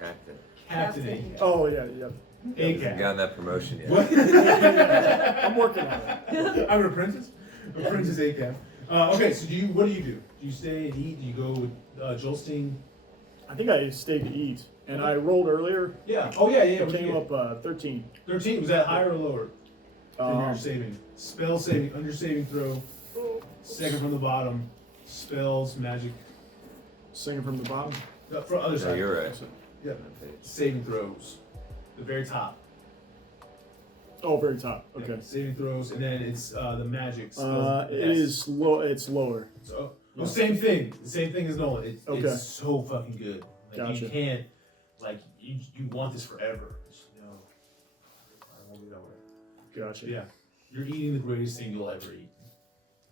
Captain. Captain ACAB. Oh yeah. Haven't ACAB. gotten that promotion yet. What? I'm working on it. I'm an apprentice. Apprentice ACAB. Okay, so what do? Do you stay and eat? Do you go with Joelsteen? I think I stayed to eat, and I rolled earlier. Yeah. Oh yeah. It What'd you came get? up 13. 13. Was that higher or lower than your Um, saving? Spell saving, under saving throw. Second from the bottom. Spells, magic. Singing from the bottom. From other No, side. you're right. Yeah. Saving throws. The very top. Oh, very top. Okay. Yeah, saving throws, and then it's the magic. Spells, It is low. It's lower. So, well, same thing. The same thing as Noland. Okay. It's so fucking good. Like, Gotcha. You can't, like, you want this forever. No. I won't do that way. Gotcha. Yeah. You're eating the greatest thing you'll ever eat.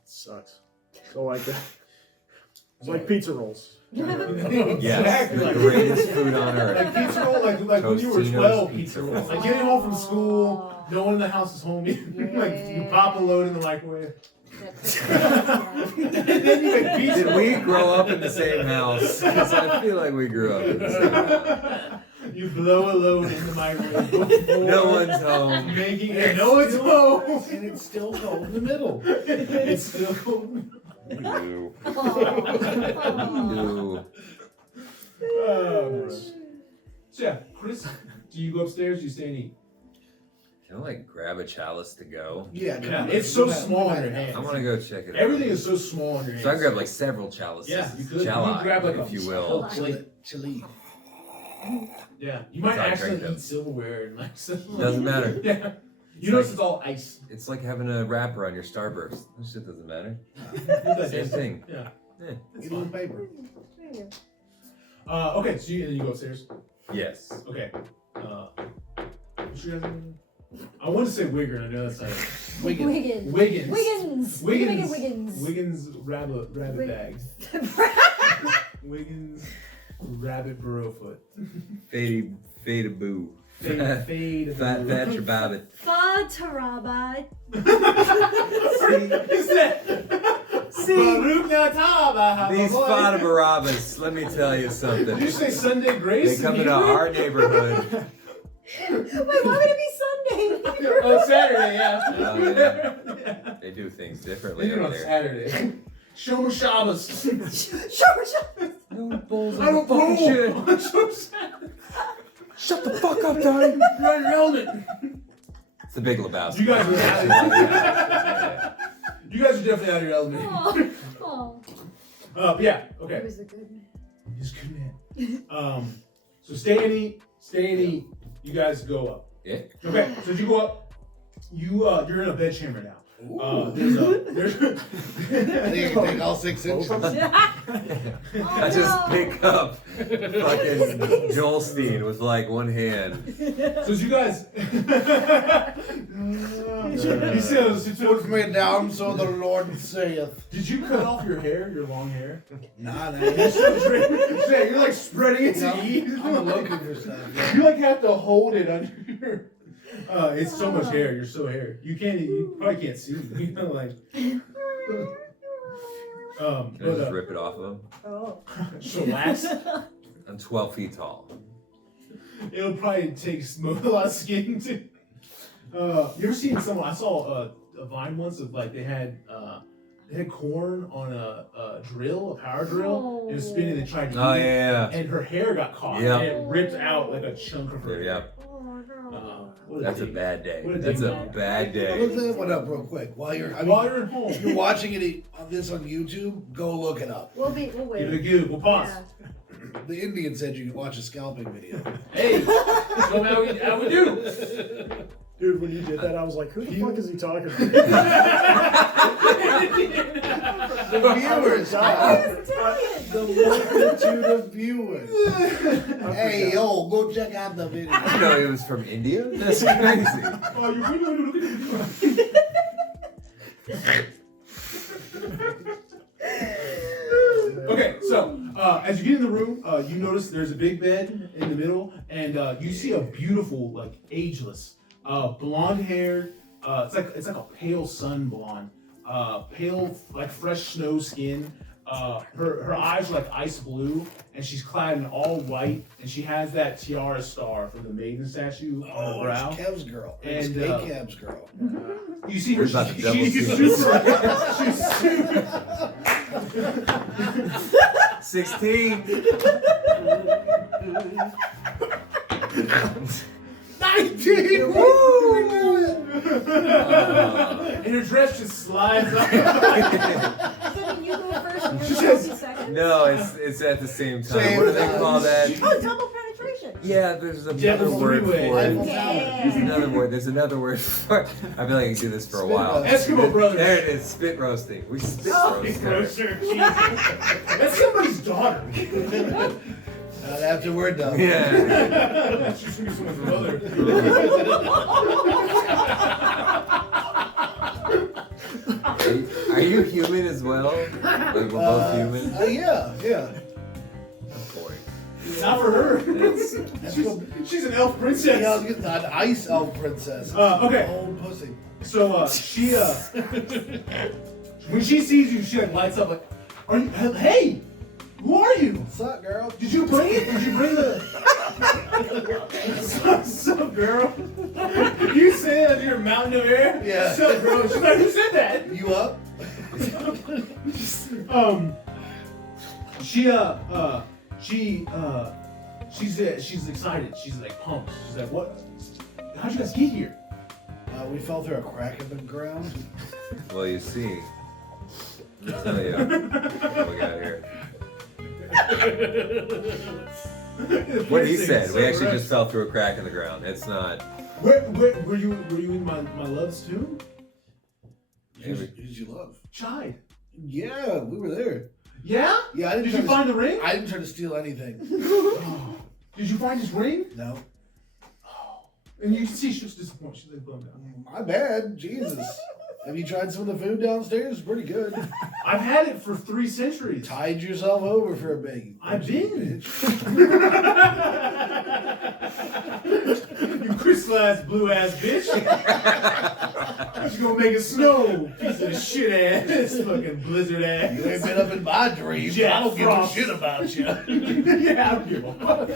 Sucks. So like that. It's like pizza rolls. Yeah, Exactly. the greatest food on earth. Like pizza roll, like when you were Tostino's 12, pizza pizza rolls. rolls. Like getting home from school, no one in the house is home. Like you pop a load in the microwave. And then you make pizza Did we grow up in the same house? Because I feel like we grew up in the same house. You blow a load in the microwave before No one's home. making it. No one's home. And it's still cold in the middle. It's still cold. No. Aw. No. Oh, gross. So yeah, Chris, do you go upstairs? Do you stay and eat? Can I like grab a chalice to go? Yeah, Yeah, it's so small in your hand. I want to go check it out. Everything is so small in your hand. So I grab like several chalices. Yeah, you could. You Chali, could grab like if a you will. Chili. Yeah, you might That's how I actually drink them. eat silverware and like something. Doesn't matter. Yeah, you It's notice like- it's all ice. It's like having a wrapper on your Starburst. That shit doesn't matter. Same thing. Yeah. Yeah. Get on paper. There you go. Okay, so and then you go upstairs. Yes. Okay. What's your guys' name? I want to say Wigger, and I know that's not it. Wiggin. Wiggins. Wiggins. Wiggins. We can make it Wiggins. Wiggins rabbit Wig- bag. Wiggins rabbit burrowfoot. Fade boo. Fade. Fat Thatcher Babbitt. Fatarabat. Is that? Baruch Nataba. These Fada Barabbas, let me tell you something. Did you say Sunday Grace? They come in into Hebrew? our neighborhood. Wait, why would it be Sunday? Oh, Saturday, yeah. Oh, yeah. They do things differently They do it over on there. Saturday. Shomer Shabbos. Sure. No bulls I don't fucking shit. know. Shut the fuck up, Donnie. You're on your helmet. It's the Big Lebowski. You guys were Yeah. You guys are definitely out of your element. Oh, Yeah, he okay. was a good man. He's a good man. So stay and eat. You guys go up. Yeah. Okay, so as you go up, you're in a bedchamber now. There's I think you can take all 6 inches. I just pick up fucking Joelsteen with like one hand. so as you guys he says, Put me down, so the Lord saith. did you cut off your hair, your long hair? Nah, You're like spreading it to eat. I'm looking for stuff. You like have to hold it under your. It's so much hair. You're so hair. You probably can't see. You know, like. Can I just rip it off of him? Oh. Shellax. I'm 12 feet tall. It'll probably take a lot of skin to. You ever seen someone? I saw a Vine once of like they had corn on a drill, a power drill, and it was spinning. They tried to. Oh eat it, yeah. And her hair got caught. Yep. And it ripped out like a chunk of her. Yeah. hair. What That's a dick. bad day. What a That's dick a dog. bad Look day. that one up real quick. While you're at home. if you're watching it on this on YouTube, go look it up. We'll Give it a wait. give. We'll pause. Yeah. The Indian said you can watch a scalping video. Hey, show me how we do. Dude, when you did that, I was like, who the fuck is he talking to? The viewers, I was Italian. the multitude of viewers. Hey, yo, go check out the video. I didn't know he was from India. That's crazy. Oh, you really look at the Okay, so as you get in the room, you notice there's a big bed in the middle, and you see a beautiful, like ageless, blonde-haired. It's like a pale sun blonde, pale like fresh snow skin. Her eyes are like ice blue, and she's clad in all white, and she has that tiara star from the maiden statue on her brow. It's Kev's girl. It's And, ACAB's girl. You see her. We're about to double She's team. super. 16. 19. Woo! And her dress just slides up. So then you go first and She you're says- second? No, it's at the same time. Same What do they time. call that? Oh, double penetration. Yeah, there's another Devil word for three-way. it. Yeah. There's another word. There's another word for it. I feel like I can do this for a Spit while. roast. Eskimo Brothers. There it is. Spit roasting. We spit roast her. Roaster. That's somebody's daughter. Not after we're done. Yeah. She's gonna be someone's mother. Are you human as well? Like we're both human? Yeah. That's boring. Not for her. That's- She's an elf princess. Yeah, I was getting an ice elf princess. Okay. Old pussy. So she when she sees you, she like lights up like, "Are you? Hey, who are you? What's up, girl? Did you bring it? Did you bring the? What's up, girl? You say that you're a mountain of air? Yeah. What's up, girl? She's like, who said that? You up? She's excited. She's like pumped. She's like, what? How'd you guys get here? We fell through a crack in the ground. Well, you see. Let me tell you what we got here. What he said. We actually just fell through a crack in the ground. It's not. Where were you in my love's tomb? Who'd you love? Chide. Yeah, we were there. Yeah? Yeah, I didn't Did try you to- find the ring? I didn't try to steal anything. Did you find his ring? No. And you can see she was disappointed. She's like bummed out. My bad. Jesus. Have you tried some of the food downstairs? It's pretty good. I've had it for 3 centuries. Tied yourself over for a big. I've been. Bitch. You crystal ass blue ass bitch. You gonna make it snow, piece of shit ass, fucking blizzard You ass. ain't been up in my dreams. Jack I don't Frost. give a shit about you. Yeah, I don't give a fuck.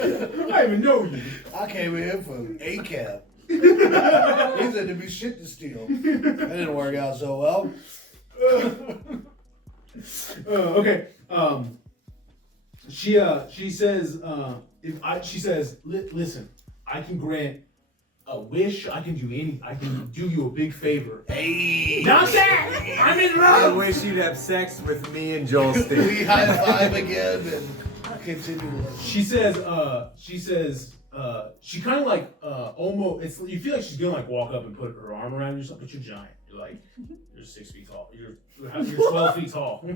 I even know you. I came in from ACAB. He said there'd be shit to steal. That didn't work out so well. Okay. She says listen, I can grant a wish. I can do you a big favor. Hey. Not that. I'm in I love. wish you'd have sex with me and Joelsteen. We high five again and continue. She says she kind of like almost. You feel like she's gonna like walk up and put her arm around you, but you're giant. You're 6 feet tall. You're 12 feet tall.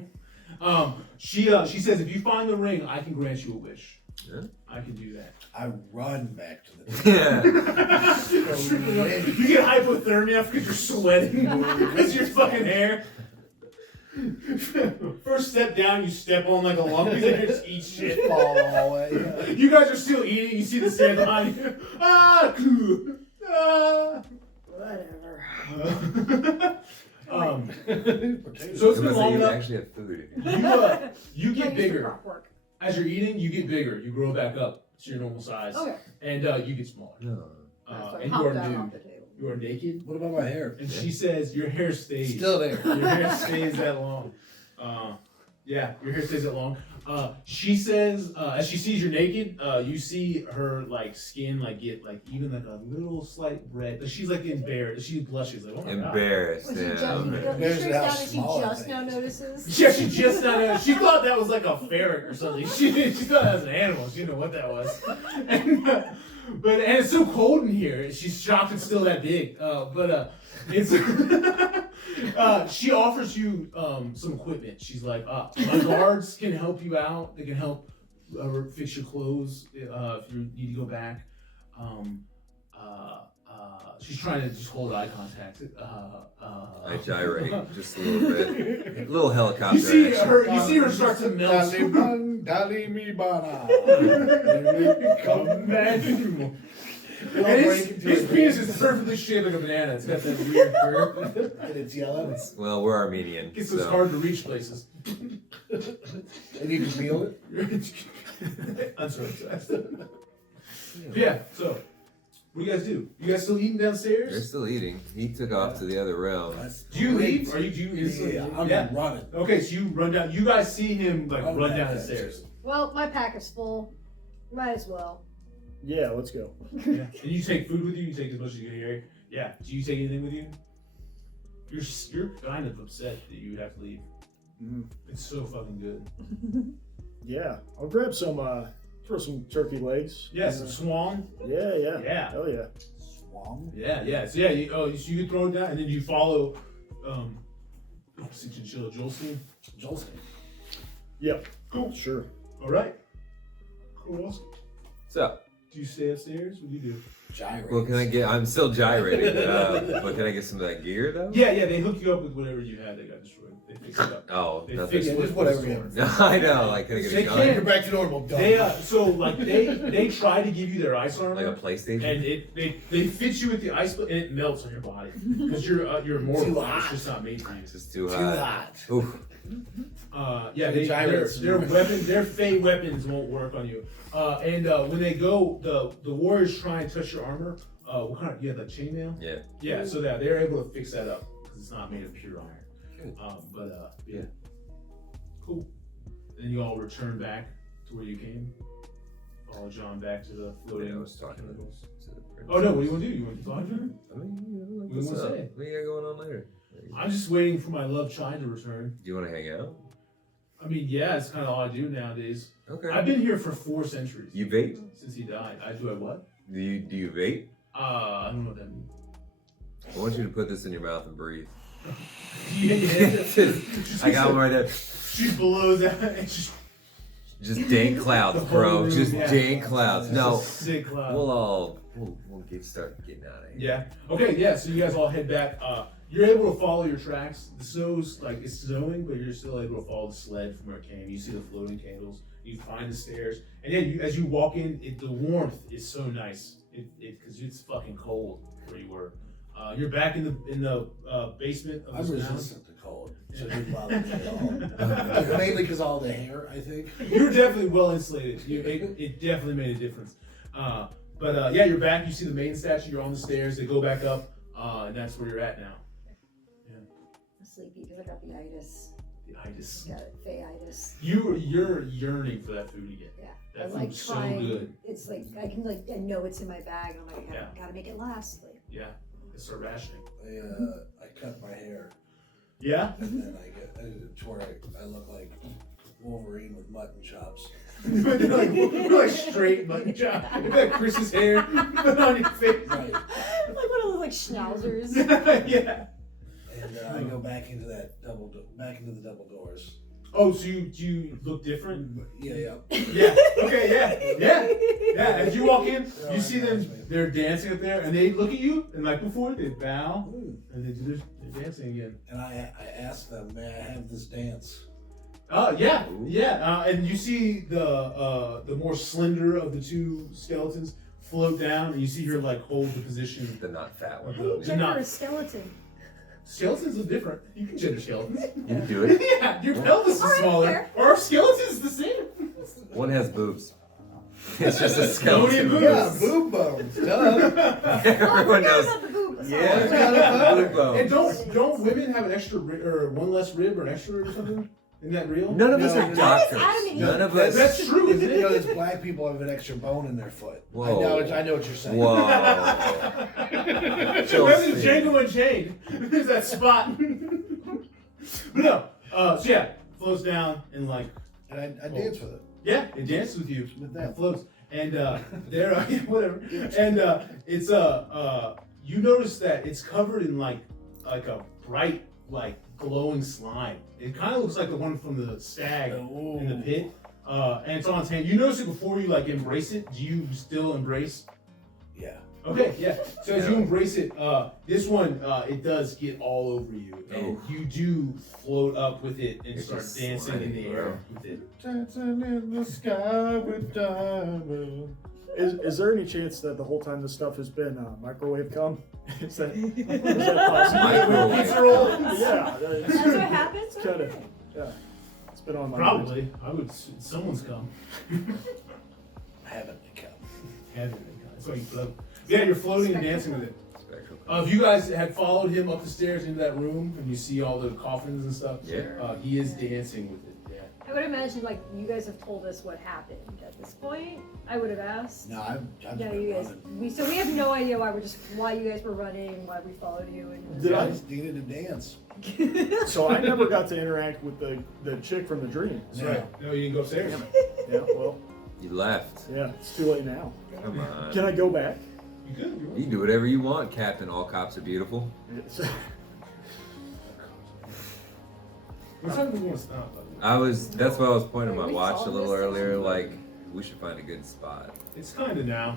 She says if you find the ring, I can grant you a wish. Yeah. I can do that. I run back to the Yeah. You get hypothermia because you're sweating because your fucking hair. First step down, you step on like a lump because you just eat shit. fall all the way. You guys are still eating. You see the sand behind you. Cool. Whatever. Potatoes. So it's been long You enough. actually have food in here. You get Like, it's bigger. prop work. As you're eating, you get bigger. You grow back up to your normal size. Okay. And you get smaller. No. So I And you popped are that nude. off the table. You are naked. What about my hair? And she says your hair stays. Still there. Your hair stays that long. Yeah, your hair stays that long. She says, as she sees you're naked, you see her like skin like get like even like a little slight red. She's like embarrassed. She blushes like, oh my god. Embarrassed. Was she Yeah. just, okay. you There's sure how that she small I just think. now notices? Yeah, she just she thought that was like a ferret or something. She thought that was an animal. She didn't know what that was. And it's so cold in here. She's shocked it's still that big. It's she offers you some equipment. She's like, my guards can help you out. They can help fix your clothes if you need to go back. she's trying to just hold eye contact. I gyrate just a little bit. A little helicopter You see action. her. You see her start to melt. Dali mi bana. Imagine. And his penis is perfectly shaped like a banana. It's got that weird curve. And it's yellow. Well, we're Armenian. It's so. so hard to reach places. And you can feel it. Uncircumcised. Yeah. So, what do you guys do? You guys still eating They're downstairs? still eating. He took off to the other realm. Do you leave? Are you? Do you instantly? Yeah, I'm Yeah. running. Okay, so you run down. You guys see him like I'm run running down the down stairs. Well, my pack is full. Might as well. Yeah, let's go. Yeah. And you take food with you. You take as much as you can carry. Yeah. Do you take anything with you? You're kind of upset that you have to leave. Mhm. It's so fucking good. Yeah, I'll grab some, throw some turkey legs. Yeah, some swan. Yeah, yeah. Yeah. Hell yeah. Swam. Yeah. So yeah, so you can throw it down, and then you follow. Chinchilla Joelsteen. Joelsteen. Yep. Cool. Sure. All right. Karwoski. So, Do you stay upstairs? What do you do? Gyrate. well, can I get? I'm still gyrating, but can I get some of that gear though? Yeah. They hook you up with whatever you had that got destroyed. They fix it up. Oh, They nothing. fix Yeah, what just whatever was you stored. have. No, I know. Like, can I get They a gun? can't. You're back to normal. Done. They try to give you their ice armor. Like a PlayStation? And they fit you with the ice, and it melts on your body because you're mortal. Too It's hot. just not made for you. It's just too Too hot. hot. Oof. Yeah, The gyrates. their fey weapons won't work on you. And when they go, the warriors try and touch your armor. What kind of? You have like chainmail. Yeah. Yeah, so that they're able to fix that up because it's not made of pure iron. Yeah, cool. Then you all return back to where you came. Follow John back to the floating. Yeah, I was talking to the Oh no! What do you want to do? You want to talk to her? I mean, you know, like, What do you what's wanna up? say? What do you got going on later? I'm just waiting for my love Chide to return. Do you want to hang out? I mean, yeah, it's kind of all I do nowadays. Okay. I've been here for 4 centuries. You vape? Since he died. I do. I what? Do you vape? I don't know what that means. I want you to put this in your mouth and breathe. Yeah. I got one right there. She blows out and just Just dank clouds, The whole bro. room, Just yeah. dank clouds. No, sick cloud. we'll start getting out of here. Yeah. Okay. Yeah. So you guys all head back. You're able to follow your tracks. The snow's it's snowing, but you're still able to follow the sled from where it came. You see the floating candles. You find the stairs, and then as you walk in, the warmth is so nice. Because it's fucking cold where you were. You're back in the basement of I'm this mountain. resistant to cold, so it didn't bother me at all. Mainly because all the hair, I think. You're definitely well insulated. It definitely made a difference. But yeah, you're back. You see the main statue. You're on the stairs. They go back up, and that's where you're at now. I'm sleepy because I got the itis. The itis. Got it, Faye-itis. You're yearning for that food again. Yeah. That I'm food's so trying. good. It's like I can I know it's in my bag, and I'm like, I gotta make it last. Like, Yeah, it's start rationing. I cut my hair, Yeah. and then to where I look like Wolverine with mutton chops. we're like straight mutton chop. You got Chris's hair on your face. Right. like one of those like schnauzers. Yeah. And I go back into the double doors. Oh, so you look different? Yeah. Yeah. Okay. Yeah. As you walk in, you see them. They're dancing up there, and they look at you, and like before, they bow, and they're dancing again. And I asked them, may I have this dance? Oh yeah. And you see the more slender of the two skeletons float down, and you see her like hold the position. The not fat one. I didn't They're gender not- a skeleton. Skeletons are different. You can gender skeletons. You can do it. Yeah, your pelvis is Alright, smaller. fair. Our skeletons the same. One has boobs. It's just a Floating skeleton. boobs. Yeah, boob bones. Duh. Everyone knows. About the boob. Yeah, got a boob bone. And don't women have an extra or one less rib or an extra rib or something? Isn't that real? None of us No, are no, doctors. adamant. None of us. That's true, isn't You know, it? there's black people have an extra bone in their foot. Whoa. I know what you're saying. Whoa. Remember Joelsteen. Django Unchained? There's that spot. But no. So yeah, floats down and like And I dance with it. yeah, it dances with you. With them. It floats. And there whatever. And it's you notice that it's covered in like a bright glowing slime. It kind of looks like the one from the stag in the pit. And it's on its hand. You notice it before you embrace it. Do you still embrace? Yeah. Okay, yeah. So as you embrace it, this one it does get all over you, and you do float up with it and start just dancing in the sliding, air with it. Dancing in the sky with diamonds. Is there any chance that the whole time this stuff has been microwave cum? Is that possible? Microwave Pizza roll? Yeah, That's what happens. kind of. Yeah, it's been on my mind. Probably. I would. Someone's come. Haven't become. That's why you float. Yeah, you're floating and dancing with it. Spectral. If you guys had followed him up the stairs into that room and you see all the coffins and stuff, he is dancing with it. Yeah. I would imagine like you guys have told us what happened at this point. I would have asked. No, I'm Yeah, been you guys. running. We have no idea why you guys were running, why we followed you, and I just needed to dance. So I never got to interact with the chick from the dream. That's right. No, you didn't go upstairs. Yeah, well, You left. yeah, it's too late now. Come on. Can I go back? You good? You can do whatever you want, Captain. All cops are beautiful. What time do we want to stop? By the way? That's why I was pointing my Wait, we watch saw a little this? earlier. Like, we should find a good spot. It's kind of now.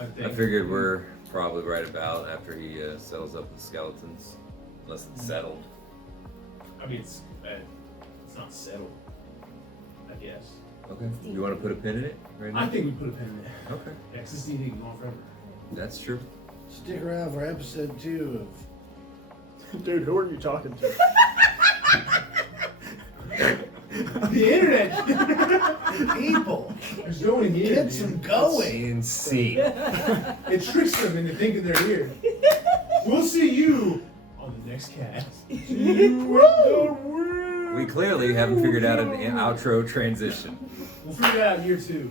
I think. I figured we're probably right about after he settles up the skeletons, unless it's settled. I mean, it's not settled. I guess. Okay. You want to put a pin in it right now? I think we put a pin in it. Okay. Yeah, 'cause this D&D can go on forever. That's true. Stick around for episode 2 Dude, who are you talking to? The internet. of people. There's no one here. Get dude. some going. CNC. It tricks them into thinking they're here. We'll see you on the next cast. We clearly haven't figured out an outro transition. We'll figure it out in year 2.